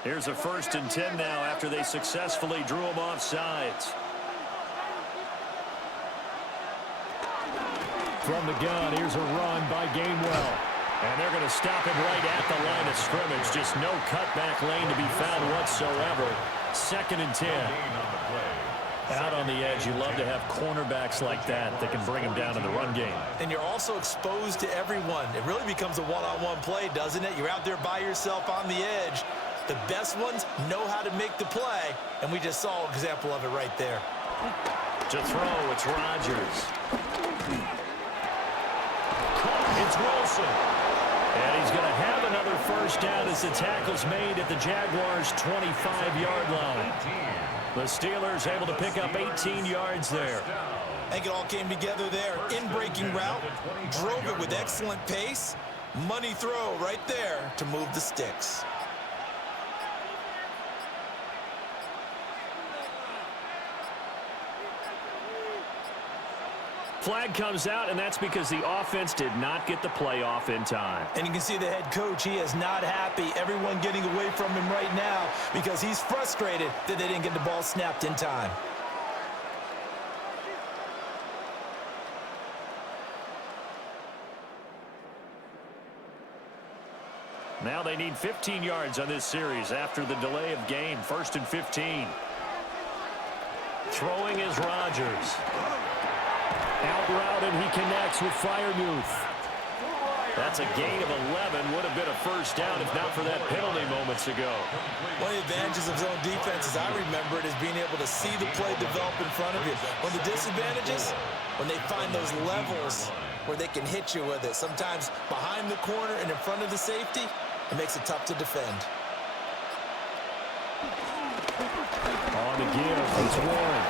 Here's a 1st and 10 now after they successfully drew him off sides. From the gun, here's a run by Gainwell. And they're going to stop him right at the line of scrimmage. Just no cutback lane to be found whatsoever. 2nd and 10. Out on the edge, you love to have cornerbacks like that that can bring him down in the run game. And you're also exposed to everyone. It really becomes a one-on-one play, doesn't it? You're out there by yourself on the edge. The best ones know how to make the play, and we just saw an example of it right there. To throw, it's Rodgers. It's Wilson. And he's going to have another first down as the tackle's made at the Jaguars' 25-yard line. The Steelers able to pick up 18 yards there. I think it all came together there. In-breaking route, drove it with excellent pace. Money throw right there to move the sticks. Flag comes out, and that's because the offense did not get the play off in time. And you can see the head coach, he is not happy. Everyone getting away from him right now because he's frustrated that they didn't get the ball snapped in time. Now they need 15 yards on this series after the delay of game. 1st and 15. Throwing is Rodgers. Out route, and he connects with Freiermuth. That's a gain of 11. Would have been a first down if not for that penalty moments ago. One of the advantages of zone defense, as I remember it, is being able to see the play develop in front of you. One of the disadvantages, when they find those levels where they can hit you with it. Sometimes behind the corner and in front of the safety, it makes it tough to defend. On the give, it's Warren.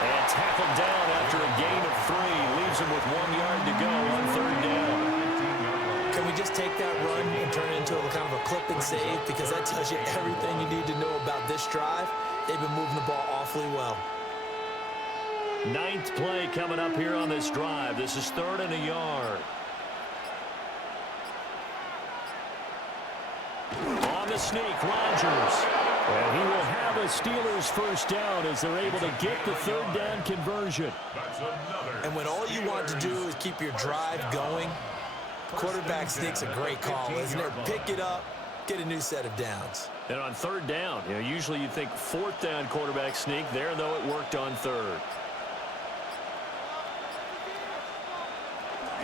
And tackled down after a gain of 3. Leaves him with 1 yard to go on 3rd down. Can we just take that run and turn it into a kind of a clip and save? Because that tells you everything you need to know about this drive. They've been moving the ball awfully well. 9th play coming up here on this drive. This is 3rd and a yard. On the sneak, Rodgers. And he will have a Steelers first down as they're able to get the 3rd down conversion. And when all you want to do is keep your drive going, quarterback sneak's a great call, isn't it? Pick it up, get a new set of downs. And on 3rd down, usually you'd think 4th down quarterback sneak. There, though, it worked on 3rd.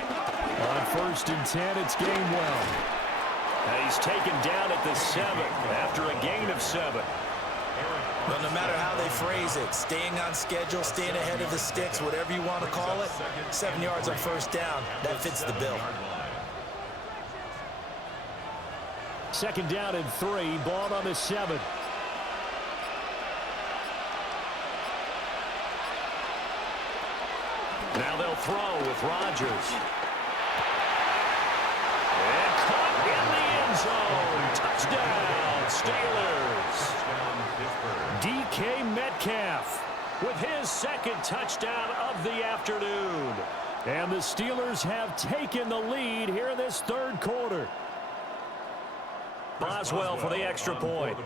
On 1st and 10, it's Gainwell. And he's taken down at the 7 after a gain of 7. Well, no matter how they phrase it, staying on schedule, staying ahead of the sticks, whatever you want to call it, 7 yards on 1st down, that fits the bill. 2nd down and 3, ball on the 7. Now Now they'll throw with Rodgers. And caught in the end zone. Touchdown, Steelers. DK Metcalf with his second touchdown of the afternoon. And the Steelers have taken the lead here in this third quarter. Boswell for the extra point.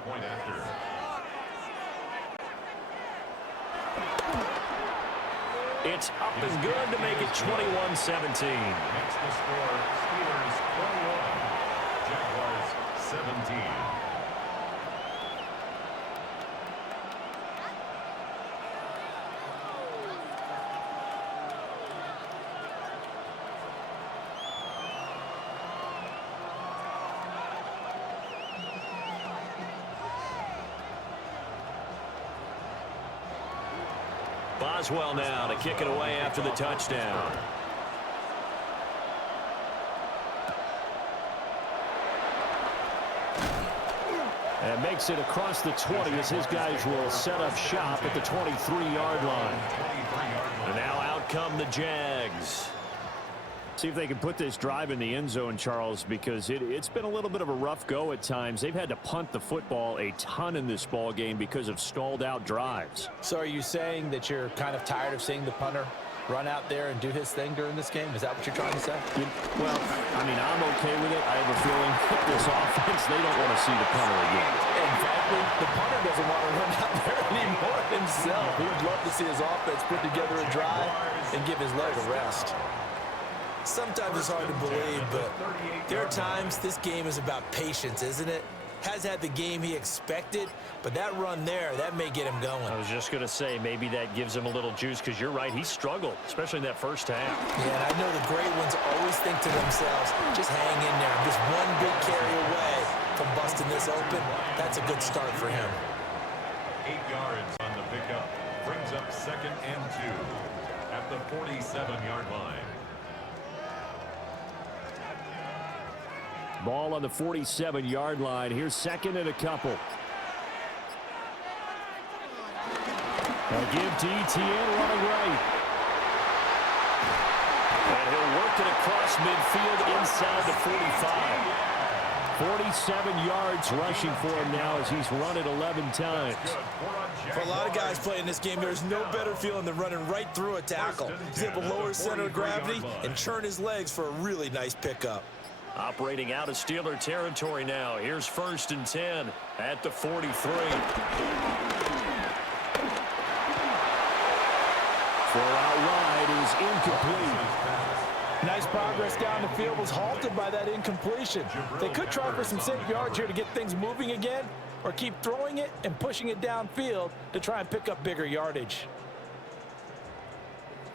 It's up and good to make it 21-17. Makes the score Steelers 21, Jaguars 17. Boswell now to kick it away after the touchdown. And makes it across the 20 as his guys will set up shop at the 23-yard line. And now out come the Jags. See if they can put this drive in the end zone, Charles, because it's been a little bit of a rough go at times. They've had to punt the football a ton in this ball game because of stalled out drives. So are you saying that you're kind of tired of seeing the punter run out there and do his thing during this game? Is that what you're trying to say? Well, I mean, I'm okay with it. I have a feeling with this offense, they don't want to see the punter again. And frankly, the punter doesn't want to run out there anymore himself. He would love to see his offense put together a drive and give his leg a rest. Sometimes it's hard to believe, but there are times this game is about patience, isn't it? Has had the game he expected, but that run there, that may get him going. I was just going to say, maybe that gives him a little juice, because you're right, he struggled, especially in that first half. Yeah, and I know the great ones always think to themselves, just hang in there. I'm just one big carry away from busting this open. That's a good start for him. 8 yards on the pickup. Brings up 2nd and 2 at the 47-yard line. Ball on the 47-yard line. Here's 2nd and a couple. They'll give to Etienne running right. And he'll work it across midfield inside the 45. 47 yards rushing for him now as he's run it 11 times. For a lot of guys playing this game, there's no better feeling than running right through a tackle. He's able to lower his center of gravity and churn his legs for a really nice pickup. Operating out of Steeler territory now. Here's 1st and 10 at the 43. Throw out wide is incomplete. Nice progress down the field was halted by that incompletion. They could try for some safe yards here to get things moving again, or keep throwing it and pushing it downfield to try and pick up bigger yardage.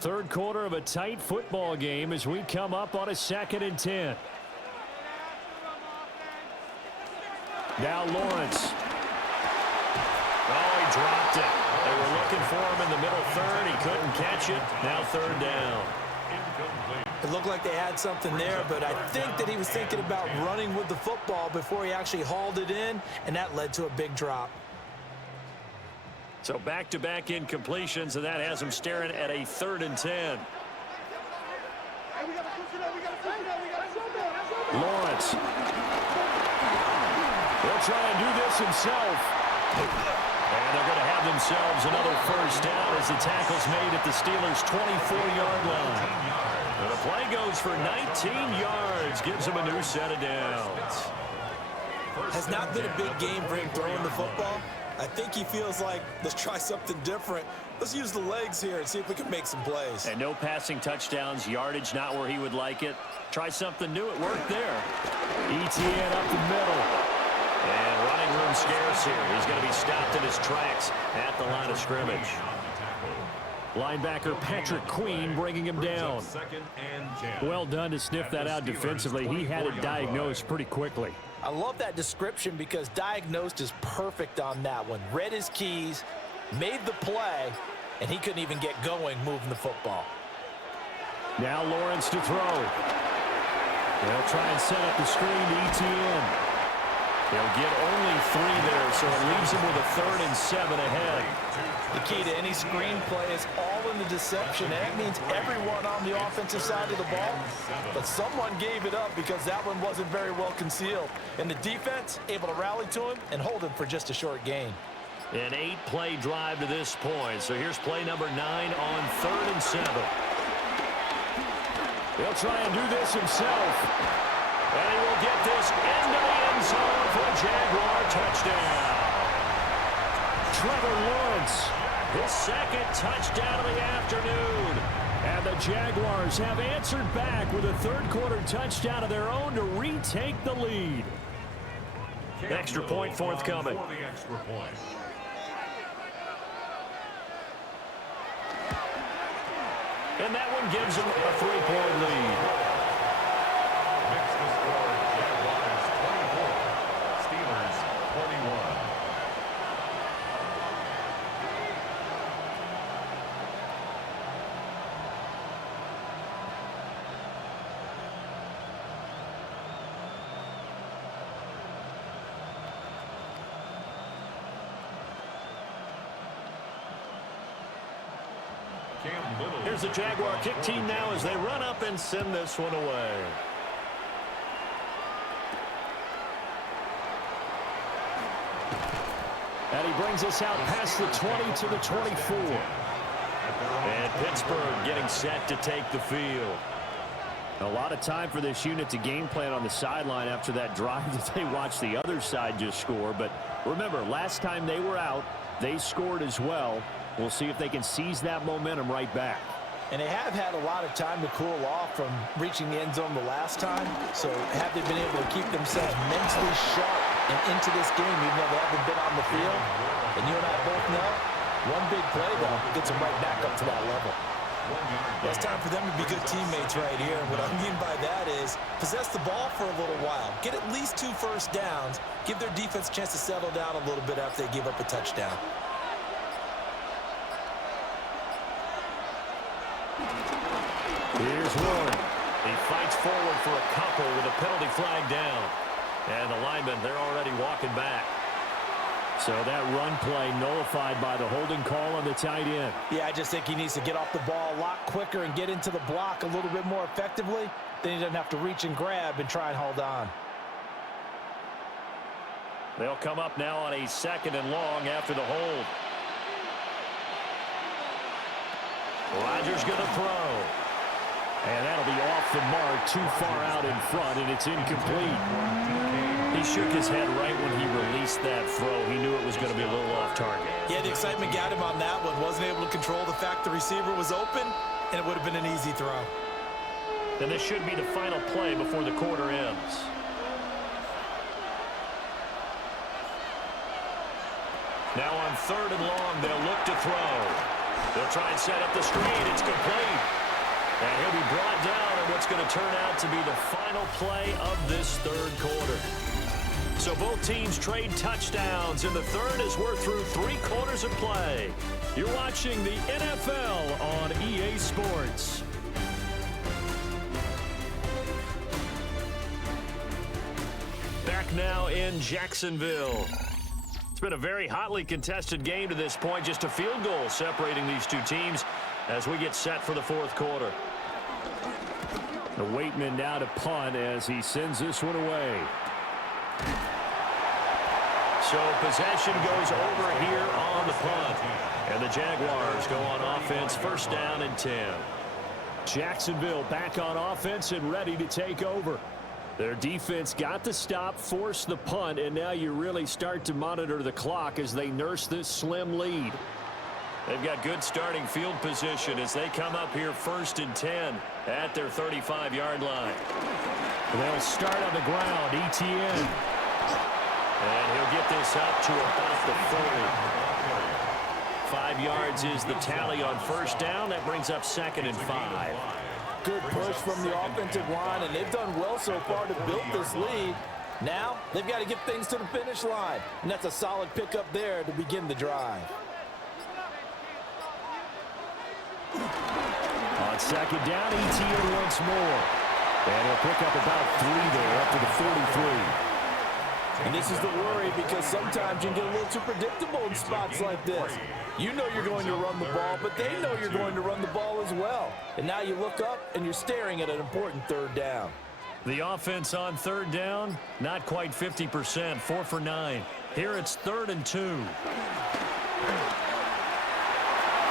Third quarter of a tight football game as we come up on a 2nd and 10. Now Lawrence. Oh, he dropped it. They were looking for him in the middle third. He couldn't catch it. Now 3rd down. It looked like they had something there, but I think that he was thinking about running with the football before he actually hauled it in, and that led to a big drop. So back-to-back incompletions, and that has him staring at a 3rd and 10. Lawrence. They'll try and do this himself. And they're going to have themselves another 1st down as the tackle's made at the Steelers' 24-yard line. And the play goes for 19 yards, gives them a new set of downs. Has not been a big game for him throwing the football. I think he feels like, let's try something different. Let's use the legs here and see if we can make some plays. And no passing touchdowns, yardage not where he would like it. Try something new. It worked there. Etienne up the middle. And running room scarce here. He's going to be stopped in his tracks at the line of scrimmage. Linebacker Patrick Queen bringing him down. Well done to sniff that out defensively. He had it diagnosed pretty quickly. I love that description because diagnosed is perfect on that one. Read his keys, made the play, and he couldn't even get going moving the football. Now Lawrence to throw. They'll try and set up the screen to Etienne. He'll get only 3 there, so it leaves him with a 3rd and 7 ahead. The key to any screen play is all in the deception, and that means everyone on the offensive side of the ball. But someone gave it up because that one wasn't very well concealed. And the defense able to rally to him and hold him for just a short gain. An 8-play drive to this point. So here's play number 9 on 3rd and 7. He'll try and do this himself. And he will get this into the end zone for a Jaguar touchdown. Trevor Lawrence, his 2nd touchdown of the afternoon. And the Jaguars have answered back with a 3rd-quarter touchdown of their own to retake the lead. Extra point forthcoming. For the extra point. And that one gives them a 3-point lead. Makes the score Jaguars 24, Steelers 21. Here's the Jaguar kick team now as they run up and send this one away. And he brings us out past the 20 to the 24. And Pittsburgh getting set to take the field. A lot of time for this unit to game plan on the sideline after that drive that they watched the other side just score. But remember, last time they were out, they scored as well. We'll see if they can seize that momentum right back. And they have had a lot of time to cool off from reaching the end zone the last time. So have they been able to keep themselves mentally sharp and into this game even though they haven't been on the field? And you and I both know, one big play, though, gets them right back up to that level. It's time for them to be good teammates right here. And what I mean by that is possess the ball for a little while. Get at least 2 first downs. Give their defense a chance to settle down a little bit after they give up a touchdown. Here's Warren. He fights forward for a couple with a penalty flag down. And the linemen, they're already walking back. So that run play nullified by the holding call on the tight end. Yeah, I just think he needs to get off the ball a lot quicker and get into the block a little bit more effectively. Then he doesn't have to reach and grab and try and hold on. They'll come up now on a 2nd and long after the hold. Rodgers going to throw. And that'll be off the mark, too far out in front, and it's incomplete. He shook his head right when he released that throw. He knew it was going to be a little off target. Yeah, the excitement got him on that one. Wasn't able to control the fact the receiver was open, and it would have been an easy throw. And this should be the final play before the quarter ends. Now on 3rd and long, they'll look to throw. They'll try and set up the screen. It's complete. And he'll be brought down in what's going to turn out to be the final play of this 3rd quarter. So both teams trade touchdowns in the 3rd as we're through 3 quarters of play. You're watching the NFL on EA Sports. Back now in Jacksonville. It's been a very hotly contested game to this point. Just a field goal separating these two teams as we get set for the 4th quarter. The Waitman now to punt as he sends this one away. So possession goes over here on the punt. And the Jaguars go on offense, 1st down and 10. Jacksonville back on offense and ready to take over. Their defense got the stop, forced the punt, and now you really start to monitor the clock as they nurse this slim lead. They've got good starting field position as they come up here 1st and 10 at their 35-yard line. They'll start on the ground, ETN. And he'll get this up to about the 40. 5 yards is the tally on 1st down. That brings up 2nd and 5. Good push from the offensive line, and they've done well so far to build this lead. Now, they've got to get things to the finish line, and that's a solid pickup there to begin the drive. On 2nd down, ETN once more. And he'll pick up about 3 there up to the 43. And this is the worry because sometimes you can get a little too predictable in spots like this. You know you're going to run the ball, but they know you're going to run the ball as well. And now you look up and you're staring at an important third down. The offense on third down, not quite 50%, 4 for 9. Here it's 3rd and 2. And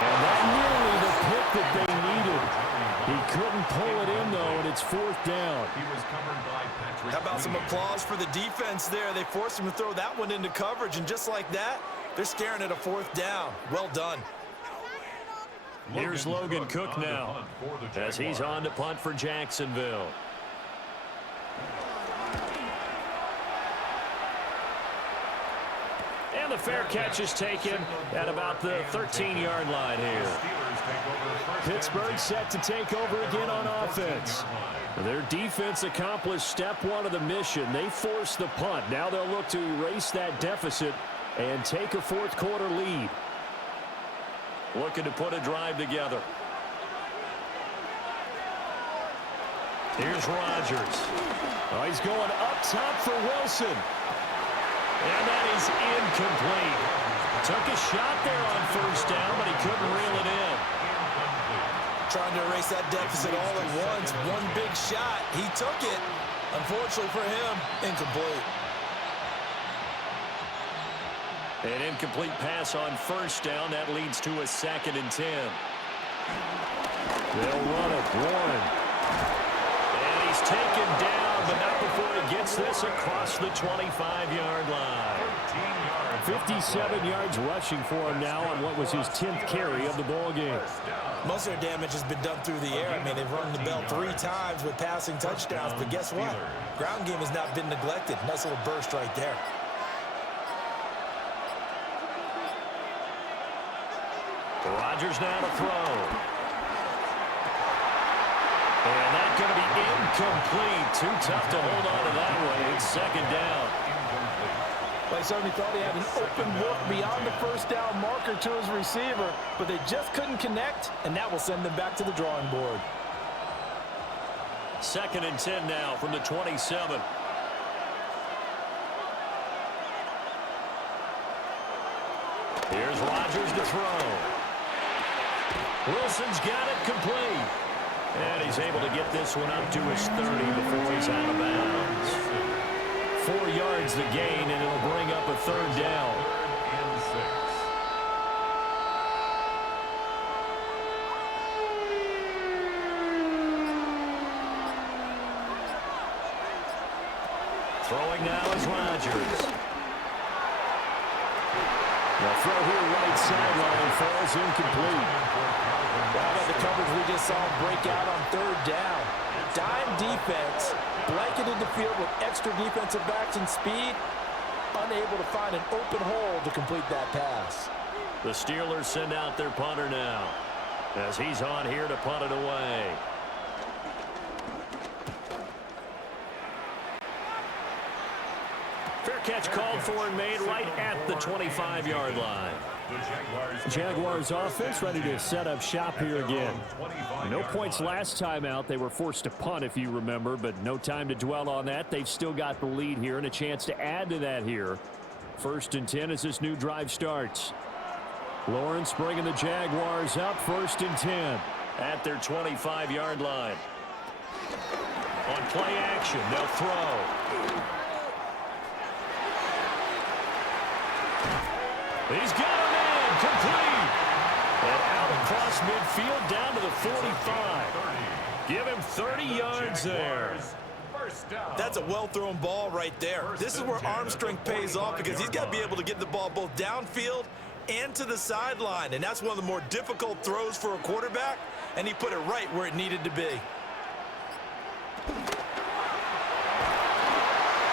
that nearly the pick that they needed. He couldn't pull it in, though, and it's 4th down. How about some applause for the defense there? They forced him to throw that one into coverage, and just like that, they're staring at a 4th down. Well done. Here's Logan Cook now as he's on to punt for Jacksonville. And the fair catch is taken at about the 13-yard line here. Pittsburgh set to take over again on offense. Their defense accomplished step 1 of the mission. They forced the punt. Now they'll look to erase that deficit and take a 4th quarter lead. Looking to put a drive together. Here's Rodgers. Oh, he's going up top for Wilson. And that is incomplete. Took a shot there on 1st down, but he couldn't reel it in. Trying to erase that deficit all at once. One big shot. He took it. Unfortunately for him, incomplete. An incomplete pass on 1st down. That leads to a 2nd and 10. They'll run it. Warren. And he's taken down, but not before he gets this across the 25-yard line. 57 yards rushing for him now on what was his 10th carry of the ball game. Most of their damage has been done through the air. I mean, they've rung the bell 3 times with passing touchdowns, but guess what? Ground game has not been neglected. Nice little burst right there. Rodgers now to throw. And that's going to be incomplete. Too tough to hold on to that one. It's 2nd down. Well, he certainly thought he had an open look beyond the 1st down marker to his receiver, but they just couldn't connect, and that will send them back to the drawing board. 2nd and 10 now from the 27. Here's Rodgers to throw. Wilson's got it complete. And he's able to get this one up to his 30 before he's out of bounds. 4 yards the gain, and it'll bring up a 3rd down. Throwing now is Rodgers. The throw here right sideline falls incomplete. How about the coverage we just saw break out on 3rd down? Dime defense, blanketed the field with extra defensive backs and speed, unable to find an open hole to complete that pass. The Steelers send out their punter now as he's on here to punt it away. Fair catch called for and made right at the 25-yard line. Jaguars offense ready to set up shop here again. No points last time out. They were forced to punt, if you remember, but no time to dwell on that. They've still got the lead here and a chance to add to that here. 1st and 10 as this new drive starts. Lawrence bringing the Jaguars up, 1st and 10. At their 25-yard line. On play action, they'll throw. He's got a man, complete. And out across midfield down to the 45. Give him 30 yards there. That's a well-thrown ball right there. This is where arm strength pays off because he's got to be able to get the ball both downfield and to the sideline. And that's one of the more difficult throws for a quarterback, and he put it right where it needed to be.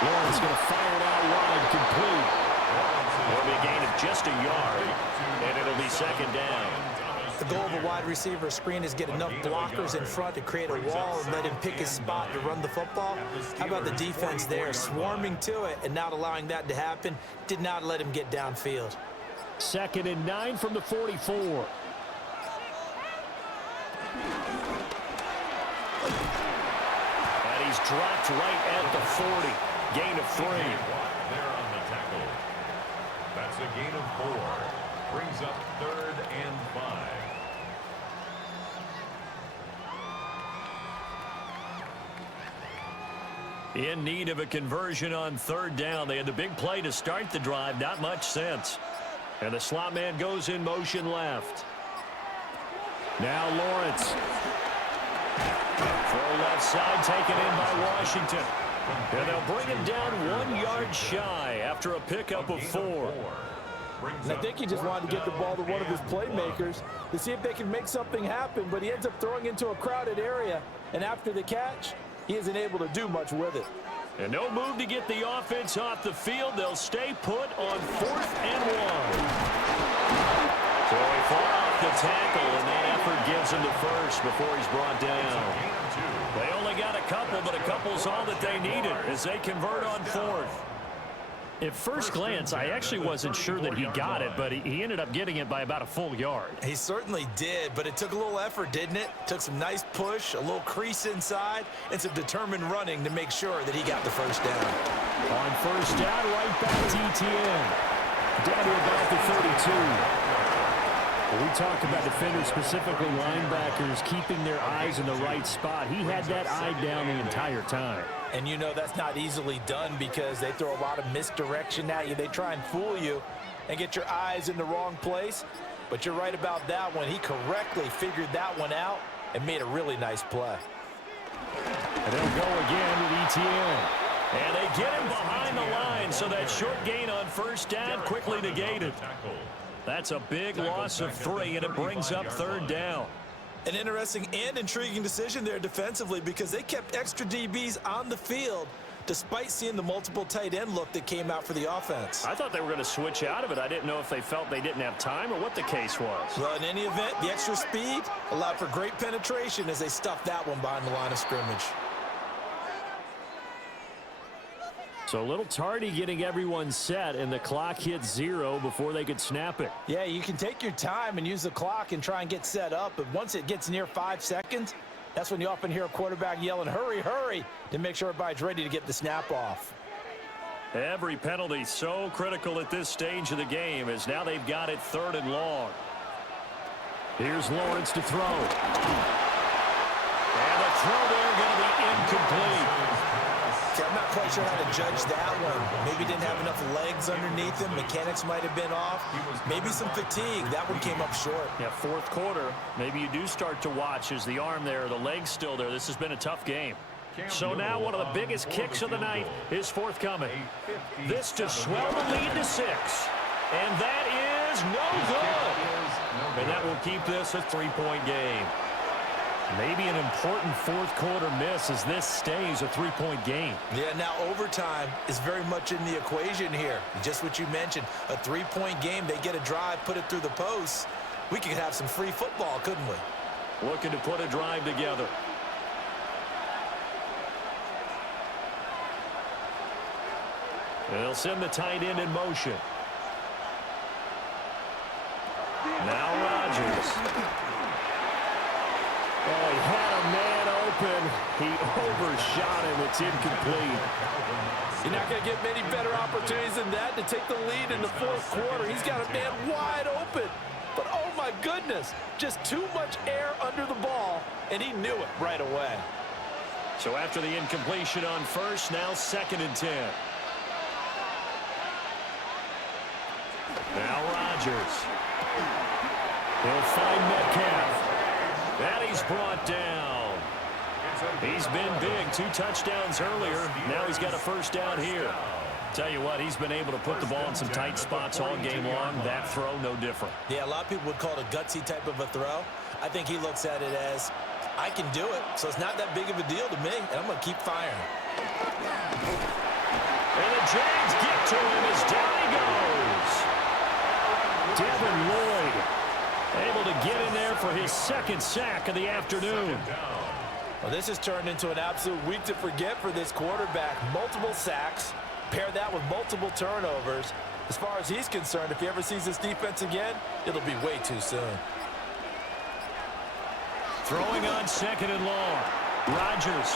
Lawrence going to fire it out wide, complete. It'll be a gain of just a yard, and it'll be 2nd down. The goal of a wide receiver screen is get enough blockers in front to create a wall and let him pick his spot to run the football. How about the defense there, swarming to it and not allowing that to happen? Did not let him get downfield. 2nd and 9 from the 44. And he's dropped right at the 40. Gain of 3. That's a gain of 4. Brings up 3rd and 5. In need of a conversion on 3rd down. They had the big play to start the drive. Not much sense. And the slot man goes in motion left. Now Lawrence. Throw left side taken in by Washington. And they'll bring him down 1 yard shy after a pickup of 4. And I think he just wanted to get the ball to one of his playmakers to see if they can make something happen, but he ends up throwing into a crowded area. And after the catch, he isn't able to do much with it. And no move to get the offense off the field. They'll stay put on 4th and 1. So he fought off the tackle, and that effort gives him the first before he's brought down. They only got a couple, but a couple's all that they needed as they convert on 4th. At first glance, I actually wasn't sure that he got it, but he ended up getting it by about a full yard. He certainly did, but it took a little effort, didn't it? Took some nice push, a little crease inside, and some determined running to make sure that he got the first down. On 1st down, right back to ETN. Down to about the 32. We talk about defenders, specifically linebackers, keeping their eyes in the right spot. He had that eye down the entire time. And you know that's not easily done because they throw a lot of misdirection at you. They try and fool you and get your eyes in the wrong place. But you're right about that one. He correctly figured that one out and made a really nice play. And they'll go again with ETN. And they get him behind the line, so that short gain on 1st down quickly negated. That's a big loss of 3, and it brings up 3rd down. An interesting and intriguing decision there defensively because they kept extra DBs on the field despite seeing the multiple tight end look that came out for the offense. I thought they were going to switch out of it. I didn't know if they felt they didn't have time or what the case was. Well, in any event, the extra speed allowed for great penetration as they stuffed that one behind the line of scrimmage. So a little tardy getting everyone set, and the clock hit 0 before they could snap it. Yeah, you can take your time and use the clock and try and get set up, but once it gets near 5 seconds, that's when you often hear a quarterback yelling, hurry, hurry, to make sure everybody's ready to get the snap off. Every penalty so critical at this stage of the game as now they've got it 3rd and long. Here's Lawrence to throw. And the throw there going to be incomplete. See, I'm not quite sure how to judge that one. Maybe didn't have enough legs underneath him. Mechanics might have been off. Maybe some fatigue. That one came up short. Yeah, 4th quarter. Maybe you do start to watch as the arm there, the leg's still there. This has been a tough game. So now one of the biggest kicks of the night is forthcoming. This to swell the lead to 6. And that is no good. And that will keep this a 3-point game. Maybe an important 4th quarter miss as this stays a 3-point game. Yeah, now overtime is very much in the equation here. Just what you mentioned, a 3-point game. They get a drive, put it through the posts. We could have some free football, couldn't we? Looking to put a drive together. They'll send the tight end in motion. Now Rodgers. Oh, he had a man open. He overshot him. It's incomplete. You're not going to get many better opportunities than that to take the lead in the 4th quarter. He's got a man wide open. But, oh, my goodness, just too much air under the ball, and he knew it right away. So after the incompletion on 1st, now 2nd and 10. Now Rodgers. He'll find Metcalf. And he's brought down. He's been big. 2 touchdowns earlier. Now he's got a 1st down here. Tell you what, he's been able to put the ball in some tight spots all game long. That throw, no different. Yeah, a lot of people would call it a gutsy type of a throw. I think he looks at it as, I can do it, so it's not that big of a deal to me, and I'm going to keep firing. And the Jags get to him as down he goes. Devin Lloyd able to get in there for his 2nd sack of the afternoon. Well, this has turned into an absolute week to forget for this quarterback. Multiple sacks, pair that with multiple turnovers. As far as he's concerned, if he ever sees this defense again, it'll be way too soon. Throwing on 2nd and long. Rodgers.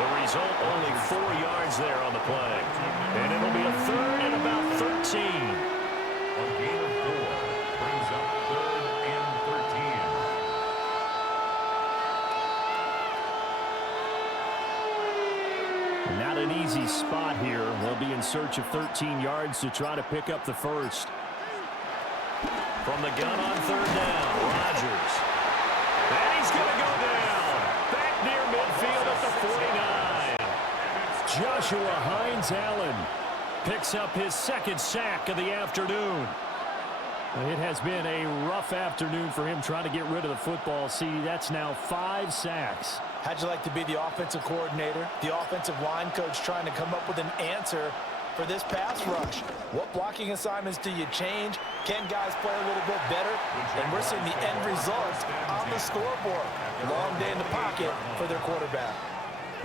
The result, only 4 yards there on the play. And it'll be a 3rd and about 13. easy spot here. They'll be in search of 13 yards to try to pick up the first. From the gun on third down, Rodgers. And he's going to go down. Back near midfield at the 49. Joshua Hines-Allen picks up his second sack of the afternoon. It has been a rough afternoon for him trying to get rid of the football. See, that's now 5 sacks. How'd you like to be the offensive coordinator, the offensive line coach trying to come up with an answer for this pass rush? What blocking assignments do you change? Can guys play a little bit better? And we're seeing the end result on the scoreboard. Long day in the pocket for their quarterback.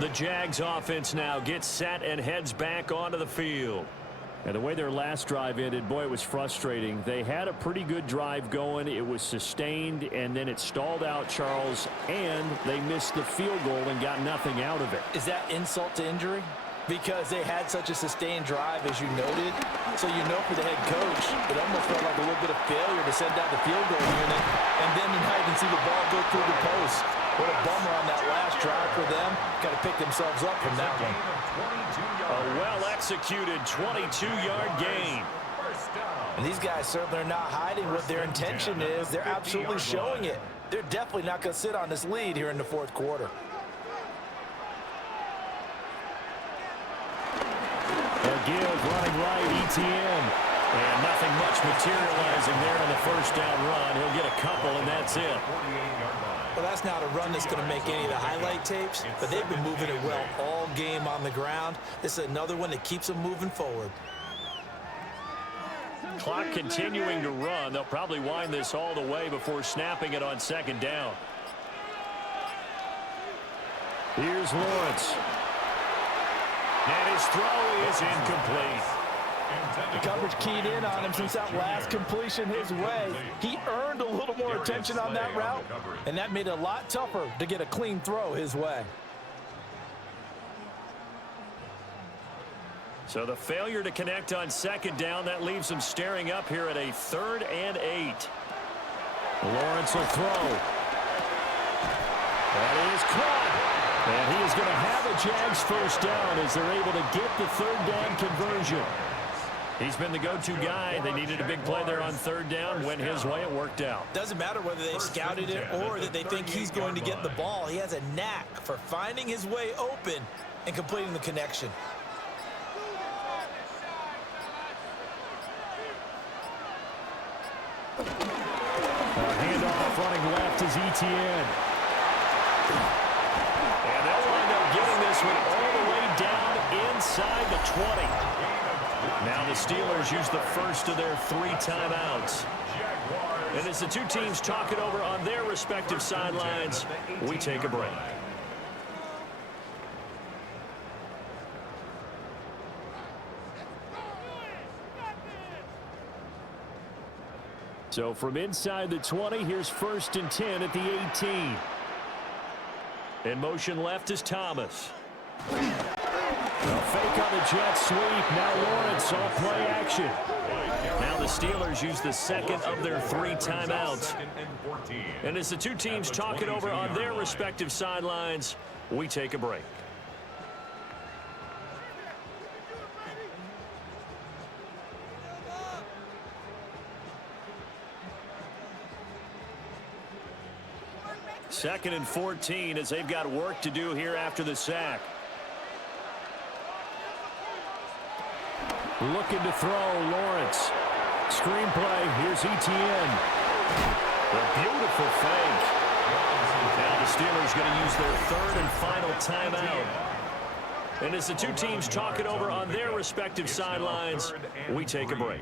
The Jags offense now gets set and heads back onto the field. And the way their last drive ended, boy, it was frustrating. They had a pretty good drive going. It was sustained, and then it stalled out, Charles, and they missed the field goal and got nothing out of it. Is that insult to injury? Because they had such a sustained drive, as you noted. So you know for the head coach, it almost felt like a little bit of failure to send out the field goal unit. And then now you can see the ball go through the post. What a bummer on that last drive for them. Got to pick themselves up from that one. A well-executed 22-yard gain. And these guys certainly are not hiding what their intention is. They're absolutely showing it. They're definitely not going to sit on this lead here in the fourth quarter. They'll give running right, Etienne. And nothing much materializing there on the first down run. He'll get a couple, and that's it. Well, that's not a run that's going to make any of the highlight tapes, but they've been moving it well all game on the ground. This is another one that keeps them moving forward. Clock continuing to run. They'll probably wind this all the way before snapping it on second down. Here's Lawrence. And his throw is incomplete. The coverage keyed in on him since that last completion his way. He earned a little more attention on that route, and that made it a lot tougher to get a clean throw his way. So the failure to connect on second down, that leaves them staring up here at a 3rd and 8. Lawrence will throw. That is caught. And he is going to have a Jags first down as they're able to get the 3rd down conversion. He's been the go-to guy. They needed a big play there on 3rd down. Went his way. It worked out. Doesn't matter whether they've scouted it or that they think he's going to get the ball. He has a knack for finding his way open and completing the connection. Handoff running left is Etienne. And they'll wind up getting this one all the way down inside the 20. Now the Steelers use the first of their 3 timeouts. And as the two teams talk it over on their respective sidelines, we take a break. So from inside the 20, here's 1st and 10 at the 18. In motion left is Thomas. A fake on the jet sweep. Now Lawrence on play action. Now the Steelers use the second of their 3 timeouts. And as the two teams talk it over on their respective sidelines, we take a break. Second and 14 as they've got work to do here after the sack. Looking to throw, Lawrence. Screenplay, here's Etienne. A beautiful fake. Now the Steelers going to use their 3rd and final timeout. And as the two teams talk it over on their respective sidelines, we take a break.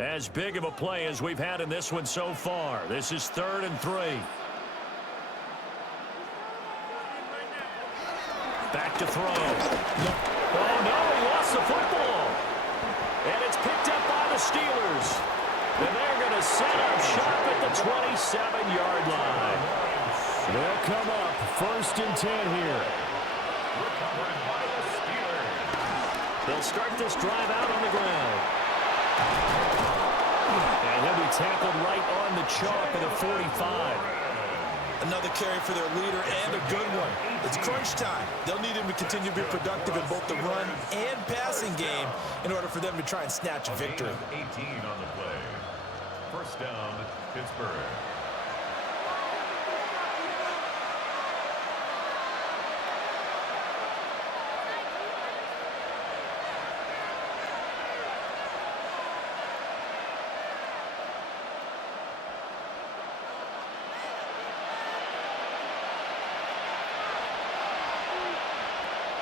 As big of a play as we've had in this one so far. This is 3rd and 3. Back to throw. Oh, no, he lost the football. And it's picked up by the Steelers. And they're going to set up shop at the 27-yard line. They'll come up 1st and 10 here. They'll start this drive out on the ground. And he'll be tackled right on the chalk at the 45. Another carry for their leader and a good one. It's crunch time. They'll need him to continue to be productive in both the run and passing game in order for them to try and snatch a victory. 18 on the play. First down, Pittsburgh.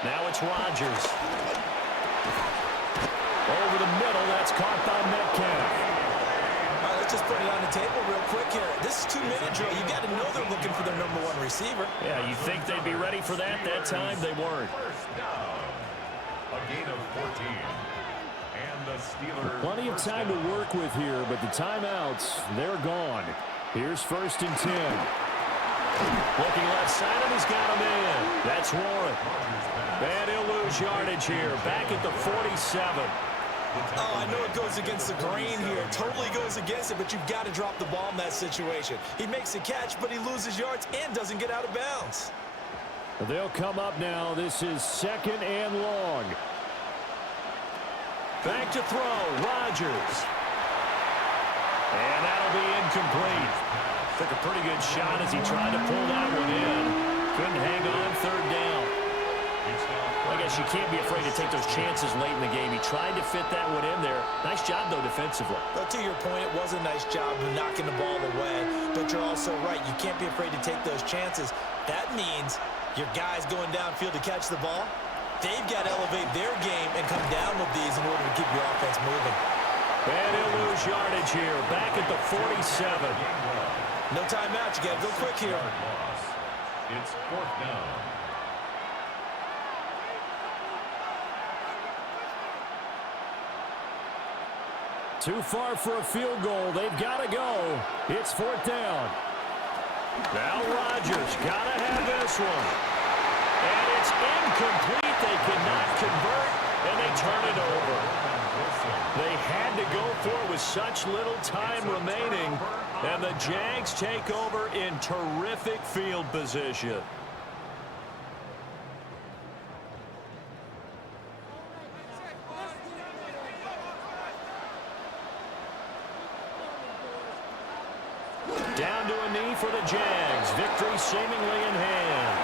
Now it's Rodgers. Over the middle, that's caught by Metcalf. All right, let's just put it on the table real quick here. This is 2-minute drill. You got to know they're looking for their number one receiver. Yeah, you think they'd be ready for that? That time they weren't. First down. A gain of 14. And the Steelers. Plenty of time to work with here, but the timeouts, they're gone. Here's 1st and 10. Looking left side, and he's got him in. That's Warren. And he'll lose yardage here. Back at the 47. Oh, I know it goes against the grain here. It totally goes against it, but you've got to drop the ball in that situation. He makes a catch, but he loses yards and doesn't get out of bounds. They'll come up now. This is 2nd and long. Back to throw. Rodgers. And that'll be incomplete. Took a pretty good shot as he tried to pull that one in. Couldn't hang on. 3rd down. I guess you can't be afraid to take those chances late in the game. He tried to fit that one in there. Nice job, though, defensively. But to your point, it was a nice job of knocking the ball away. But you're also right. You can't be afraid to take those chances. That means your guys going downfield to catch the ball, they've got to elevate their game and come down with these in order to keep your offense moving. And he'll lose yardage here. Back at the 47. No timeout. You got to go quick here. It's 4th down. Too far for a field goal. They've got to go. It's 4th down. Now Rodgers got to have this one. And it's incomplete. They cannot convert, and they turn it over. They had to go for it with such little time remaining, and the Jags take over in terrific field position. Down to a knee for the Jags. Victory seemingly in hand.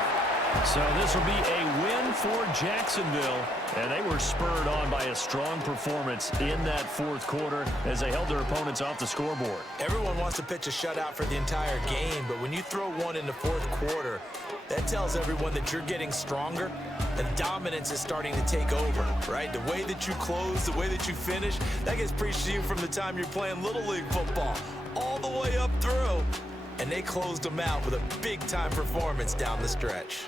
So this will be a win for Jacksonville. And they were spurred on by a strong performance in that 4th quarter as they held their opponents off the scoreboard. Everyone wants to pitch a shutout for the entire game, but when you throw one in the 4th quarter, that tells everyone that you're getting stronger and dominance is starting to take over, right? The way that you close, the way that you finish, that gets preached to you from the time you're playing Little League football all the way up through. And they closed them out with a big-time performance down the stretch.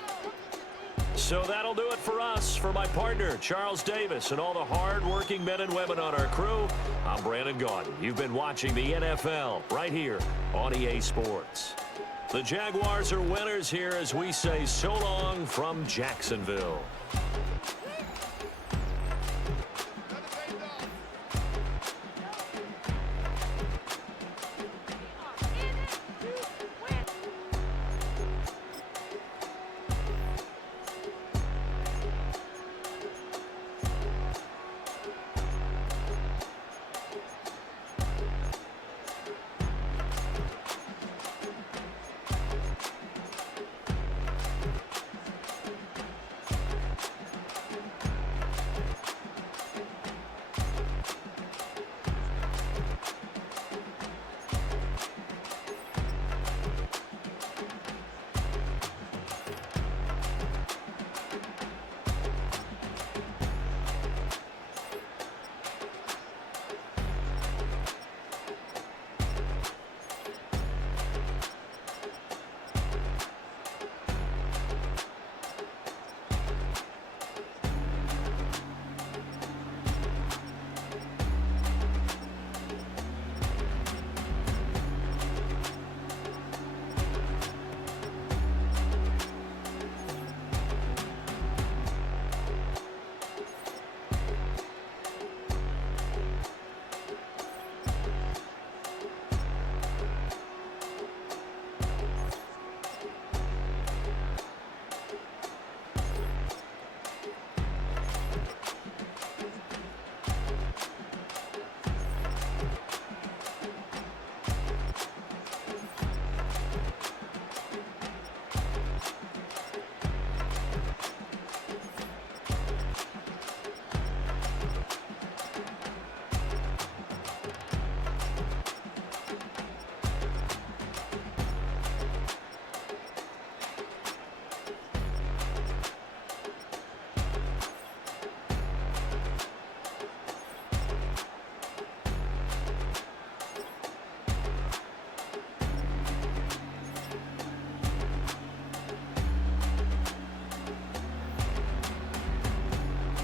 So that'll do it for us. For my partner, Charles Davis, and all the hard-working men and women on our crew, I'm Brandon Gaudin. You've been watching the NFL right here on EA Sports. The Jaguars are winners here as we say so long from Jacksonville.